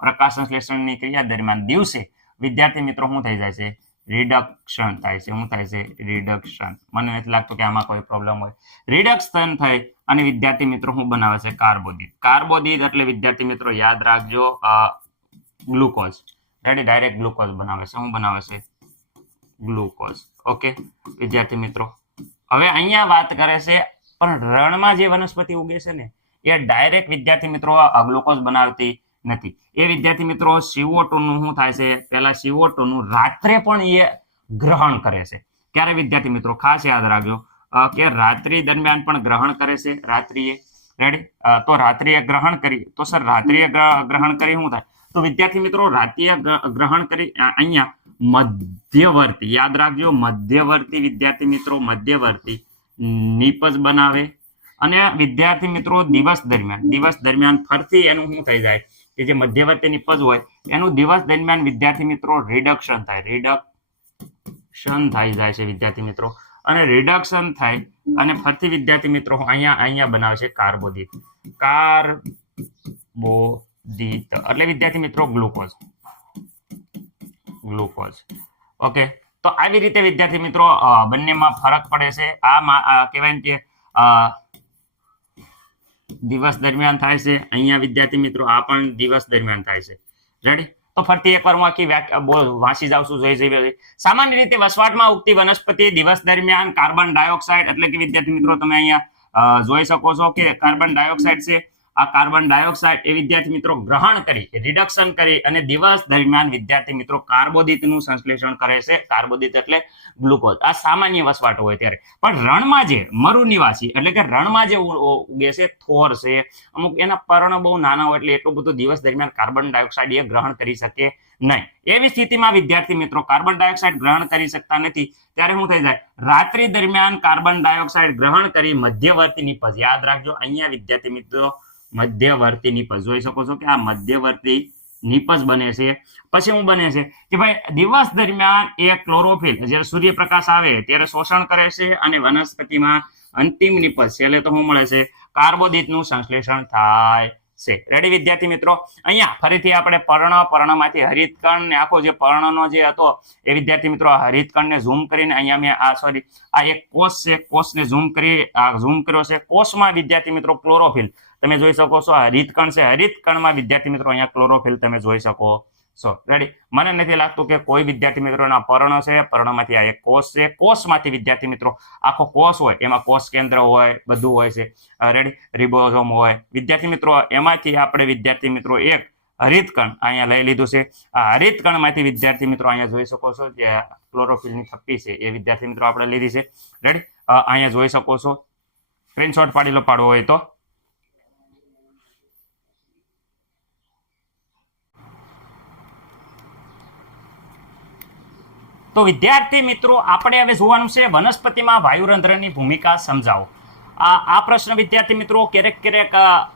પ્રકાશ સંશ્લેષણની ક્રિયા દરમિયાન દિવસે વિદ્યાર્થી મિત્રો શું થઈ જાય છે? રિડક્શન થાય છે. શું થાય છે? રિડક્શન. મને નથી લાગતું કે આમાં કોઈ પ્રોબ્લેમ હોય. રિડક્શન થઈ અને વિદ્યાર્થી મિત્રો શું બનાવે છે? કાર્બોદિત. કાર્બોદિત એટલે વિદ્યાર્થી મિત્રો યાદ રાખજો ગ્લુકોઝ. રેડી, ડાયરેક્ટ ગ્લુકોઝ બનાવે છે. શું બનાવે છે? ગ્લુકોઝ. ઓકે વિદ્યાર્થી મિત્રો, હવે અહીંયા વાત કરે છે પણ રણમાં જે વનસ્પતિ ઉગે છે ને એ ડાયરેક્ટ વિદ્યાર્થી મિત્રો ગ્લુકોઝ બનાવતી નથી. એ વિદ્યાર્થી મિત્રો CO2 નું શું થાય છે? પહેલા CO2 નું રાત્રે પણ એ ગ્રહણ કરે છે. ક્યારે વિદ્યાર્થી મિત્રો? ખાસ યાદ રાખજો કે રાત્રિ દરમિયાન પણ ગ્રહણ કરે છે. રાત્રિએ રેડી, તો રાત્રિએ ગ્રહણ કરી, તો સર રાત્રિએ ગ્રહણ કરી શું થાય? તો વિદ્યાર્થી મિત્રો રાત્રિએ ગ્રહણ કરી અહીંયા મધ્યવર્તી, યાદ રાખજો મધ્યવર્તી વિદ્યાર્થી મિત્રો, મધ્યવર્તી નિપજ બનાવે. અને વિદ્યાર્થી મિત્રો દિવસ દરમિયાન ફરતી એનું શું થઈ જાય કે જે મધ્યવર્તી નિપજ હોય એનું દિવસ દરમિયાન વિદ્યાર્થી મિત્રો રિડક્શન થાય. રિડક્શન થઈ જાય છે વિદ્યાર્થી મિત્રો. અને રિડક્શન થાય અને ફરતી વિદ્યાર્થી મિત્રો અહીંયા બનાવે છે કાર્બોદિત. કાર્બોદિત એટલે વિદ્યાર્થી મિત્રો ગ્લુકોઝ. ઓકે, તો આવી રીતે વિદ્યાર્થી મિત્રો બંનેમાં ફરક પડે છે. આ કહેવાય કે દિવસ દરમિયાન થાય છે. અહીંયા વિદ્યાર્થી મિત્રો આ પણ દિવસ દરમિયાન થાય છે. રેડી, તો ફરતી એકવાર હું આખી વાંચી જાઉં છું. જોઈ સામાન્ય રીતે વસવાટમાં ઉગતી વનસ્પતિ દિવસ દરમિયાન કાર્બન ડાયોક્સાઇડ, એટલે કે વિદ્યાર્થી મિત્રો તમે અહીંયા જોઈ શકો છો કે કાર્બન ડાયોક્સાઇડ છે આ કાર્બન ડાયોક્સાઇડ એ વિદ્યાર્થી મિત્રો ગ્રહણ કરી રિડક્શન કરી અને દિવસ દરમિયાન વિદ્યાર્થી મિત્રો કાર્બોદિતનું સંશ્લેષણ કરે છે. કાર્બોદિત એટલે ગ્લુકોઝ. આ સામાન્ય વસવાટ હોય ત્યારે, પણ રણમાં જે મરુ નિવાસી એટલે કે રણમાં જે ઉગે છે થોર છે, અમુક એના પર્ણ બહુ નાના હોય એટલે એટલું બધું દિવસ દરમિયાન કાર્બન ડાયોક્સાઇડ એ ગ્રહણ કરી શકે નહીં. એવી સ્થિતિમાં વિદ્યાર્થી મિત્રો કાર્બન ડાયોક્સાઇડ ગ્રહણ કરી શકતા નથી. ત્યારે શું થઈ જાય? રાત્રિ દરમિયાન કાર્બન ડાયોક્સાઇડ ગ્રહણ કરી મધ્યવર્તી નિપજ, યાદ રાખજો અહીંયા વિદ્યાર્થી મિત્રો મધ્યવર્તી નિપજ જોઈ શકો છો કે આ મધ્યવર્તી નિપજ બને છે. પછી શું બને છે કે ભાઈ દિવસ દરમિયાન એ ક્લોરોફિલ જ્યારે સૂર્યપ્રકાશ આવે ત્યારે શોષણ કરે છે અને વનસ્પતિમાં અંતિમ નિપજ છેલ્લે તો શું મળે છે? કાર્બોદિતનું સંશ્લેષણ થાય છે. રેડી વિદ્યાર્થી મિત્રો? અહીંયા ફરીથી આપણે પર્ણમાંથી હરિતકણ ને આખો જે પર્ણનો જે હતો એ વિદ્યાર્થી મિત્રો હરિતકણને ઝૂમ કરીને અહીંયા મેં આ એક કોષ છે, કોષને ઝૂમ કર્યો છે. કોષમાં વિદ્યાર્થી મિત્રો ક્લોરોફિલ તમે જોઈ શકો છો. આ હરિતકણ છે, હરિતકણમાં વિદ્યાર્થી મિત્રો અહીંયા ક્લોરોફિલ તમે જોઈ શકો છો. રેડી? મને નથી લાગતું કે કોઈ વિદ્યાર્થી મિત્રોના પર્ણ છે, પર્ણમાંથી આ એક કોષ છે, કોષમાંથી વિદ્યાર્થી મિત્રો આખો કોષ હોય એમાં કોષ કેન્દ્ર હોય, બધું હોય છે. રેડી? રિબોઝોમ હોય. વિદ્યાર્થી મિત્રો એમાંથી આપણે વિદ્યાર્થી મિત્રો એક હરિતકણ અહીંયા લઈ લીધું છે. આ હરિતકણમાંથી વિદ્યાર્થી મિત્રો અહીંયા જોઈ શકો છો જે ક્લોરોફિલની થપ્પી છે એ વિદ્યાર્થી મિત્રો આપણે લીધી છે. રેડી? અહીંયા જોઈ શકો છો. સ્ક્રીનશોટ પાડવો હોય તો. તો વિદ્યાર્થી મિત્રો આપણે હવે જોવાનું છે વનસ્પતિમાં વાયુરંધ્રની ભૂમિકા સમજાવો. આ પ્રશ્ન વિદ્યાર્થી મિત્રો ક્યારેક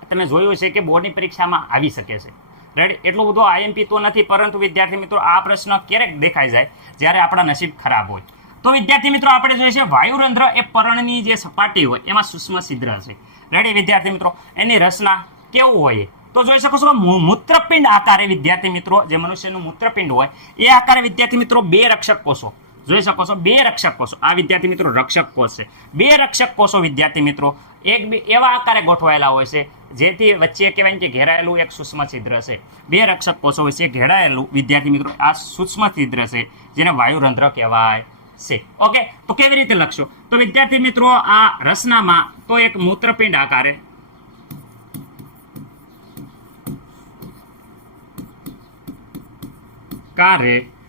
તમે જોયું છે કે બોર્ડની પરીક્ષામાં આવી શકે છે. રેડી? એટલો બધો આઈએમપી તો નથી, પરંતુ વિદ્યાર્થી મિત્રો આ પ્રશ્ન ક્યારેક દેખાઈ જાય જ્યારે આપણા નસીબ ખરાબ હોય. તો વિદ્યાર્થી મિત્રો આપણે જોઈએ છે વાયુરંધ્ર એ પર્ણની જે સપાટી હોય એમાં સૂક્ષ્મ છિદ્ર છે. રેડી વિદ્યાર્થી મિત્રો? એની રચના કેવું હોય તો જોઈ શકો છો મૂત્રપિંડ આકારે વિદ્યાર્થી મિત્રો જે મનુષ્યનું મૂત્રપિંડ હોય એ આકારે વિદ્યાર્થી મિત્રો બે રક્ષક કોષો જોઈ શકો છો. બે રક્ષક કોષો આ વિદ્યાર્થી મિત્રો રક્ષક કોષ છે. બે રક્ષક કોષો વિદ્યાર્થી મિત્રો એક બે એવા આકારે ગોઠવાયેલા હોય છે જેથી વચ્ચે કહેવાય કે ઘેરાયેલું એક સૂક્ષ્મ છિદ્ર છે. બે રક્ષક કોષો વચ્ચે ઘેરાયેલું વિદ્યાર્થી મિત્રો આ સૂક્ષ્મ છિદ્ર છે જેને વાયુરંધ્ર કહેવાય છે. ઓકે, તો કેવી રીતે લખશો? તો વિદ્યાર્થી મિત્રો આ રચનામાં તો એક મૂત્રપિંડ આકારે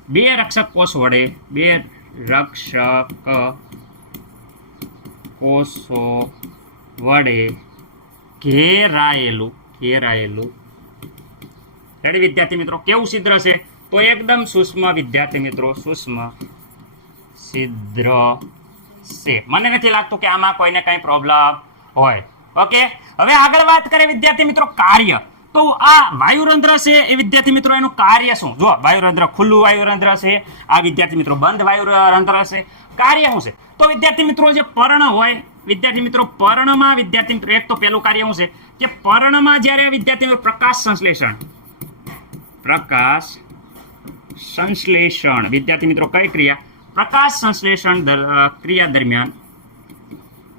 બે રક્ષક કોષ વડે બે રક્ષક કોષો વડે ઘેરાયેલું રેડી વિદ્યાર્થી મિત્રો? કેવું છિદ્ર છે? તો એકદમ સૂક્ષ્મ વિદ્યાર્થી મિત્રો સૂક્ષ્મ છિદ્ર છે. મને નથી લાગતું કે આમાં કોઈને કઈ પ્રોબ્લેમ હોય. ઓકે, હવે આગળ વાત કરીએ વિદ્યાર્થી મિત્રો કાર્ય. તો આ વાયુરંધ્ર છે એ વિદ્યાર્થી મિત્રો એનું કાર્ય શું? જો વાયુરંધ્ર ખુલ્લું વાયુરંધ્ર છે, આ વિદ્યાર્થી મિત્રો બંધ વાયુરંધ્ર છે. કાર્ય શું છે? તો વિદ્યાર્થી મિત્રો જે પર્ણ હોય વિદ્યાર્થી મિત્રો પર્ણમાં વિદ્યાર્થી મિત્રો એક તો પહેલું કાર્ય શું છે કે પર્ણમાં જ્યારે વિદ્યાર્થી મિત્રો પ્રકાશ સંશ્લેષણ વિદ્યાર્થી મિત્રો કઈ ક્રિયા? પ્રકાશ સંશ્લેષણ ક્રિયા દરમિયાન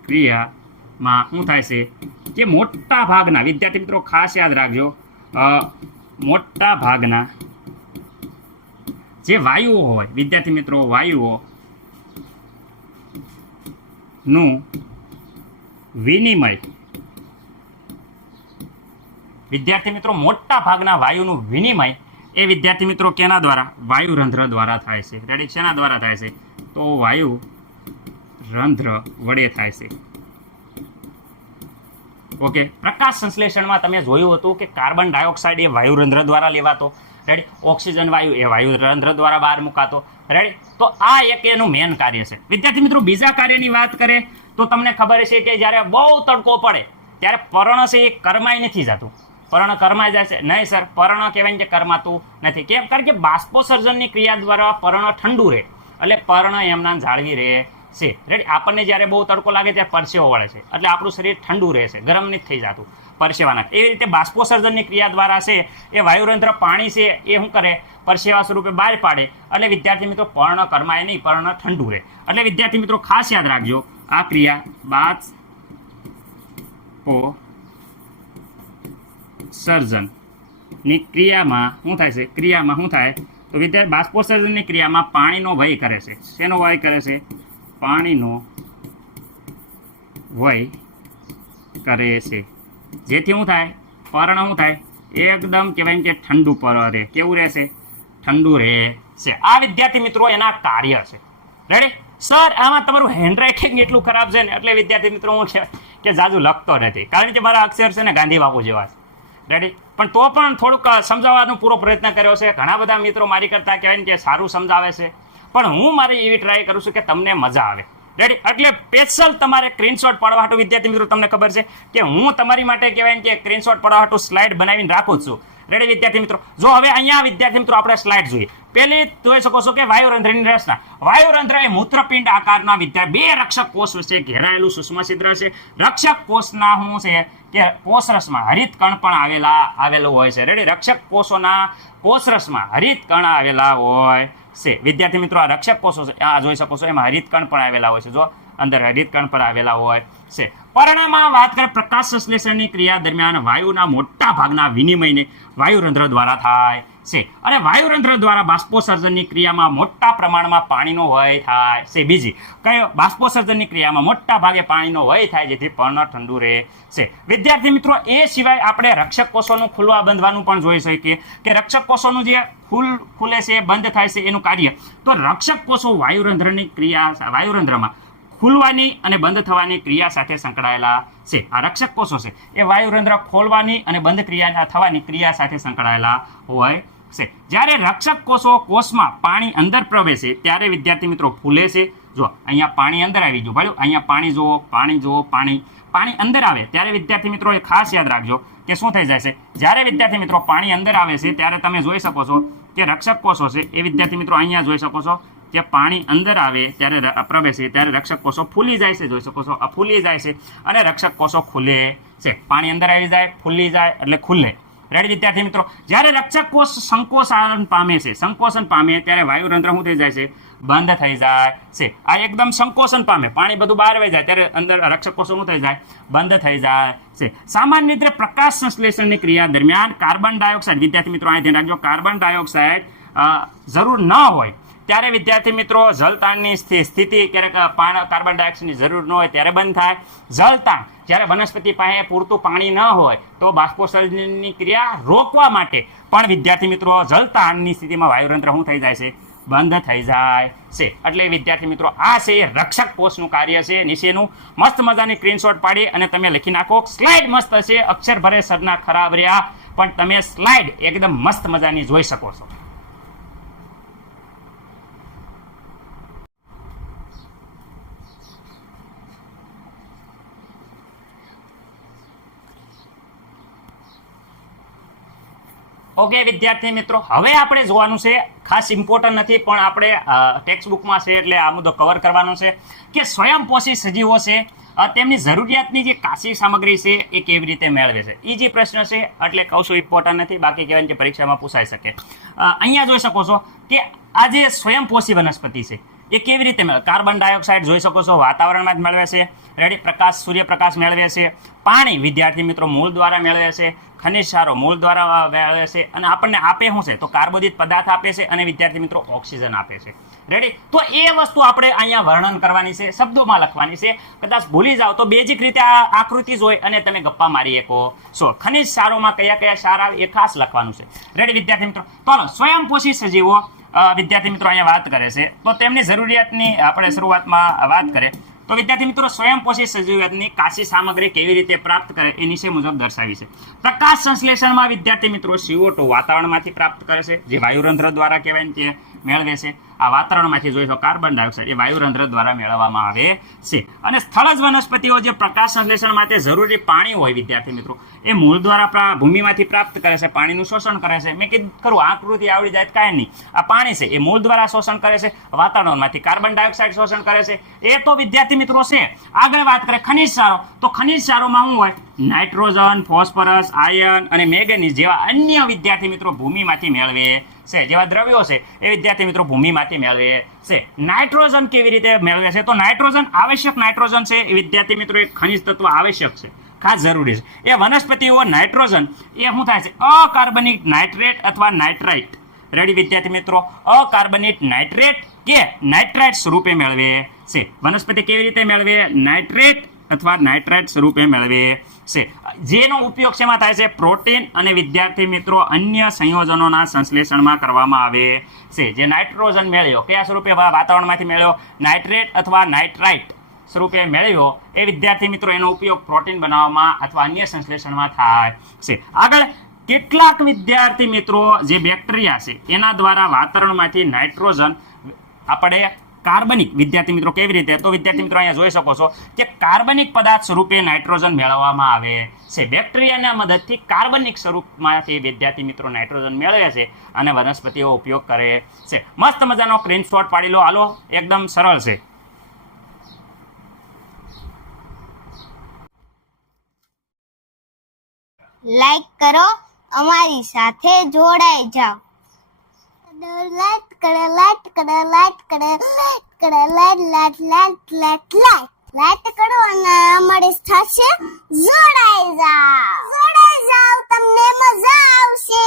ક્રિયામાં શું થાય છે કે મોટા ભાગના વિદ્યાર્થી મિત્રો ખાસ યાદ રાખજો મોટા ભાગના જે વાયુઓ હોય વિદ્યાર્થી મિત્રો વાયુઓ નું વિનિમય વિદ્યાર્થી મિત્રો મોટા ભાગના વાયુનું વિનિમય એ વિદ્યાર્થી મિત્રો કેના દ્વારા? વાયુરંધ્ર દ્વારા થાય છે. રેડી? શેના દ્વારા થાય છે? તો વાયુરંધ્ર વડે થાય છે. ઓકે, પ્રકાશ સંશ્લેષણમાં તમે જોયું હતું કે કાર્બન ડાયોક્સાઇડ એ વાયુરંધ્ર દ્વારા લેવાતો. રેડી? ઓક્સિજન વાયુ એ વાયુરંધ્ર દ્વારા બહાર મુકાતો. રેડી? તો આ એક એનું મેન કાર્ય છે. વિદ્યાર્થી મિત્રો બીજા કાર્યની વાત કરે તો તમને ખબર છે કે જ્યારે બહુ તડકો પડે ત્યારે પર્ણ છે એ કરમાઈ નથી જતું. પર્ણ કરમાઈ જાય છે? નહીં સર, પર્ણ કહેવાય કે કરમાતું નથી. કેમ? કારણ કે બાષ્પોત્સર્જનની ક્રિયા દ્વારા પર્ણ ઠંડુ રહે એટલે પર્ણ એમના જાળવી રહે છે. રેડી? આપણને જ્યારે બહુ તડકો લાગે ત્યારે પરસેવો વળે છે એટલે આપણું શરીર ઠંડુ રહે છે, ગરમ નથી થઈ જતું પરસેવાના. એવી રીતે બાષ્પોત્સર્જનની ક્રિયા દ્વારા છે એ વાયુરંધ્ર પાણી છે એ શું કરે? પરસેવા સ્વરૂપે બહાર પાડે એટલે વિદ્યાર્થી મિત્રો પર્ણ કરમાય નહીં, પર્ણ ઠંડુ રહે. એટલે વિદ્યાર્થી મિત્રો ખાસ યાદ રાખજો આ ક્રિયા બાષ્પોત્સર્જનની ક્રિયામાં શું થાય છે? ક્રિયામાં શું થાય તો વિદ્યાર્થી બાષ્પોત્સર્જનની ક્રિયામાં પાણીનો વય કરે છે. શેનો વય કરે છે? પાણીનો વય કરે છે. જેથી શું થાય? પર્ણ શું થાય? એકદમ કહેવાય કે ઠંડુ પર્ણ રહે. કેવું રહેશે? ઠંડુ રહેશે. આ વિદ્યાર્થી મિત્રો એના કાર્ય છે. રેડી? સર આમાં તમારું હેન્ડરાઇટિંગ એટલું ખરાબ છે ને એટલે વિદ્યાર્થી મિત્રો હું કે જાજુ લખતો નથી, કારણ કે મારા અક્ષર છે ને ગાંધી બાપુ જેવા છે. રેડી? પણ તો પણ થોડુંક સમજાવવાનો પૂરો પ્રયત્ન કર્યો છે. ઘણા બધા મિત્રો મારી કરતા કહેવાય કે સારું સમજાવે છે, પણ હું મારી એવી ટ્રાય કરું છું કે તમને મજા આવે. રેડી? એટલે સ્પેશિયલ તમારે સ્ક્રીનશોટ પાડવા હાટુ વિદ્યાર્થી મિત્રો તમને ખબર છે કે હું તમારી માટે કહેવાય કે સ્ક્રીનશોટ પાડવા હાટુ સ્લાઇડ બનાવીને રાખું જ છું. રેડી વિદ્યાર્થી મિત્રો? જો હવે અહીંયા વિદ્યાર્થી મિત્રો આપણે સ્લાઇડ જોઈએ. પહેલી જોઈ શકો છો કે વાયુરંધ્રની રચના. વાયુરંધ્ર એ મૂત્રપિંડ આકારના બે રક્ષક કોષ વચ્ચે ઘેરાયેલું સૂક્ષ્મ છિદ્ર છે. રક્ષક કોષના શું છે કે કોષરસમાં હરિતકણ પણ આવેલું હોય છે. રેડી? રક્ષક કોષોના કોષરસમાં હરિતકણ આવેલા હોય છે. વિદ્યાર્થી મિત્રો આ રક્ષક કોષો છે, આ જોઈ શકો છો એમાં હરિતકણ પણ આવેલા હોય છે. જો અંદર હરિતકણ પણ આવેલા હોય છે. પરિણામમાં વાત કરીએ પ્રકાશ સંશ્લેષણની ક્રિયા દરમિયાન વાયુના મોટા ભાગના વિનિમયને વાયુરંધ્ર દ્વારા થાય છે, અને વાયુરંધ્ર દ્વારા બાષ્પોસર્જનની ક્રિયામાં મોટા પ્રમાણમાં પાણીનો વય થાય છે. બીજી કયો? બાષ્પોસર્જનની ક્રિયામાં મોટા ભાગે પાણીનો વય થાય, જેથી પર્ણ ઠંડુ રહે છે. વિદ્યાર્થી મિત્રો એ સિવાય આપણે રક્ષક કોષોનું ખુલવા બંધવાનું પણ જોઈ શકીએ કે રક્ષક કોષોનું જે ખુલે છે બંધ થાય છે એનું કાર્ય. તો રક્ષક કોષો વાયુરંધ્રમાં ખુલવાની અને બંધ થવાની ક્રિયા સાથે સંકળાયેલા છે. આ રક્ષક કોષો છે એ વાયુરંધ્ર ખોલવાની અને બંધ થવાની ક્રિયા સાથે સંકળાયેલા હોય છે. જ્યારે રક્ષક કોષો કોષમાં પાણી અંદર પ્રવેશે ત્યારે વિદ્યાર્થી મિત્રો ફૂલે છે. જો અહીંયા પાણી અંદર આવી ગયું, ભાઈ અહીંયા પાણી જુઓ, પાણી અંદર આવે ત્યારે વિદ્યાર્થી મિત્રો એ ખાસ યાદ રાખજો કે શું થઈ જાય છે. જ્યારે વિદ્યાર્થી મિત્રો પાણી અંદર આવે છે ત્યારે તમે જોઈ શકો છો કે રક્ષક કોષો છે એ વિદ્યાર્થી મિત્રો અહીંયા જોઈ શકો છો કે પાણી અંદર આવે ત્યારે પ્રવેશે ત્યારે રક્ષક કોષો ફૂલી જાય છે. જોઈ શકો છો આ ફૂલી જાય છે અને રક્ષક કોષો ખુલે છે. પાણી અંદર આવી જાય, ફૂલી જાય એટલે ખુલે. રેડી વિદ્યાર્થી મિત્રો? જ્યારે રક્ષક કોષ સંકોચન પામે ત્યારે વાયુરંધ્ર શું થઈ જાય છે? બંધ થઈ જાય છે. આ એકદમ સંકોચન પામે, પાણી બધું બહાર આવી જાય ત્યારે અંદર રક્ષક કોષો શું થઈ જાય? બંધ થઈ જાય છે. સામાન્ય રીતે પ્રકાશ સંશ્લેષણની ક્રિયા દરમિયાન કાર્બન ડાયોક્સાઇડ, વિદ્યાર્થી મિત્રો અહીં ધ્યાન રાખજો, કાર્બન ડાયોક્સાઇડ જરૂર ન હોય ત્યારે વિદ્યાર્થી મિત્રો જલતાણની સ્થિતિ ક્યારેક કાર્બન ડાયોક્સાઇડની જરૂર ન હોય ત્યારે બંધ થાય. જલતાણ જ્યારે વનસ્પતિ પાસે પૂરતું પાણી ન હોય તો બાષ્પોસર્જનની ક્રિયા રોકવા માટે પણ વિદ્યાર્થી મિત્રો જલતાણની સ્થિતિમાં વાયુરંધ્ર શું થઈ જાય છે? બંધ થઈ જાય છે. એટલે વિદ્યાર્થી મિત્રો આ છે રક્ષક કોષનું કાર્ય છે. નીચેનું મસ્ત મજાની સ્ક્રીનશોટ પાડી અને તમે લખી નાખો. સ્લાઇડ મસ્ત છે, અક્ષર ભરે સરના ખરાબ રહ્યા, પણ તમે સ્લાઇડ એકદમ મસ્ત મજાની જોઈ શકો છો. ઓકે વિદ્યાર્થી મિત્રો, હવે આપણે જોવાનું છે, ખાસ ઇમ્પોર્ટન્ટ નથી પણ આપણે ટેક્સ્ટ બુકમાં છે એટલે આ મુદ્દો કવર કરવાનો છે કે સ્વયંપોષી સજીવો છે તેમની જરૂરિયાતની જે કાચી સામગ્રી છે એ કેવી રીતે મેળવે છે. ઈજી પ્રશ્ન છે એટલે કહું છું ઇમ્પોર્ટન્ટ નથી, બાકી કહેવાય કે પરીક્ષામાં પૂછાઈ શકે. અહીંયા જોઈ શકો છો કે આ જે સ્વયંપોષી વનસ્પતિ છે એ કેવી રીતે મેળવે? કાર્બન ડાયોક્સાઇડ જોઈ શકો છો વાતાવરણમાં જ મેળવે છે. રેડી? સૂર્યપ્રકાશ મેળવે છે. પાણી વિદ્યાર્થી મિત્રો મૂળ દ્વારા મેળવે છે. ખનિજ ક્ષારો મૂળ દ્વારા મેળવે છે અને આપણને આપે શું છે? તો કાર્બોદિત પદાર્થ આપે છે અને વિદ્યાર્થી મિત્રો ઓક્સિજન આપે છે. રેડી? તો એ વસ્તુ આપણે અહીંયા વર્ણન કરવાની છે, શબ્દોમાં લખવાની છે. કદાચ ભૂલી જાઓ તો બેઝિક રીતે આ આકૃતિ જોઈ અને તમે ગપ્પા મારી શકો છો. ખનિજ ક્ષારોમાં કયા કયા ક્ષાર આવે એ ખાસ લખવાનું છે. રેડી વિદ્યાર્થી મિત્રો? તો સ્વયંપોષી સજીવો વિદ્યાર્થી મિત્રો અહીંયા વાત કરે છે તો તેમની જરૂરિયાતની આપણે શરૂઆતમાં વાત કરીએ તો વિદ્યાર્થી મિત્રો સ્વયંપોષી સજીવની કાચી સામગ્રી કેવી રીતે પ્રાપ્ત કરે એ નીચે મુજબ દર્શાવી છે. પ્રકાશ સંશ્લેષણમાં વિદ્યાર્થી મિત્રો CO2 વાતાવરણમાંથી પ્રાપ્ત કરે છે, જે વાયુરંધ્ર દ્વારા કહેવાય કે મેળવે છે. આ વાતાવરણમાંથી જોઈશો કાર્બન ડાયોક્સાઇડ એ વાયુરંધ્ર દ્વારા મેળવવામાં આવે છે. અને સ્થળજ વનસ્પતિઓ જે પ્રકાશ સંશ્લેષણ માટે જરૂરી પાણી હોય વિદ્યાર્થી મિત્રો એ મૂળ દ્વારા ભૂમિમાંથી પ્રાપ્ત કરે છે, પાણીનું શોષણ કરે છે. મેં કીધું ખરું આકૃતિ આવડી જાય કાંઈ નહીં. આ પાણી છે એ મૂળ દ્વારા શોષણ કરે છે, વાતાવરણમાંથી કાર્બન ડાયોક્સાઇડ શોષણ કરે છે. એ તો વિદ્યાર્થી મિત્રો છે. આગળ વાત કરીએ ખનિજ ક્ષારો, તો ખનિજ ક્ષારોમાં શું હોય? નાઇટ્રોજન, ફોસ્ફરસ, આયર્ન અને મેંગેનીઝ જેવા અન્ય વિદ્યાર્થી મિત્રો ભૂમિમાંથી મેળવે છે. જેવા દ્રવ્યો છે એ વિદ્યાર્થી મિત્રો ભૂમિમાંથી મેળવે છે. નાઇટ્રોજન કેવી રીતે મેળવે છે? તો નાઇટ્રોજન આવશ્યક નાઇટ્રોજન છે એ વિદ્યાર્થી મિત્રો એક ખનિજ તત્વ આવશ્યક છે, ખાસ જરૂરી છે. એ વનસ્પતિઓ નાઇટ્રોજન એ શું થાય છે? અકાર્બનિક નાઇટ્રેટ અથવા નાઇટ્રાઇટ. રેડી વિદ્યાર્થી મિત્રો? અકાર્બનિક નાઇટ્રેટ કે નાઇટ્રાઇટ સ્વરૂપે મેળવે છે. વનસ્પતિ કેવી રીતે મેળવે? નાઇટ્રેટ અથવા નાઇટ્રેટ સ્વરૂપે મેળવે છે. જેનો ઉપયોગ શેમાં થાય છે? પ્રોટીન અને વિદ્યાર્થી મિત્રો અન્ય સંયોજનોના સંશ્લેષણમાં કરવામાં આવે છે. જે નાઇટ્રોજન મેળવ્યો કયા સ્વરૂપે વાતાવરણમાંથી મેળવ્યો? નાઇટ્રેટ અથવા નાઇટ્રાઇટ સ્વરૂપે મેળવ્યો એ વિદ્યાર્થી મિત્રો એનો ઉપયોગ પ્રોટીન બનાવવામાં અથવા અન્ય સંશ્લેષણમાં થાય છે. આગળ કેટલાક વિદ્યાર્થી મિત્રો જે બેક્ટેરિયા છે એના દ્વારા વાતાવરણમાંથી નાઇટ્રોજન આપણે કાર્બનિક વિદ્યાર્થી મિત્રો કેવી રીતે? તો વિદ્યાર્થી મિત્રો અહીંયા જોઈ શકો છો કે કાર્બનિક પદાર્થ સ્વરૂપે નાઇટ્રોજન મેળવવામાં આવે છે. બેક્ટેરિયાના મદદથી કાર્બનિક સ્વરૂપમાંથી વિદ્યાર્થી મિત્રો નાઇટ્રોજન મેળવે છે અને વનસ્પતિઓ ઉપયોગ કરે છે. મસ્ત મજાનો સ્ક્રીનશોટ પાડી લો. હાલો, એકદમ સરળ છે. લાઈક કરો, અમારી સાથે જોડાઈ જાઓ. લાઈક કરો, લાઈક કરો, લાઈક કરો, લાઈક કરો, like like like like like કરો અને અમારી સાથે જોડાઈ જાઓ. તમને મજા આવશે.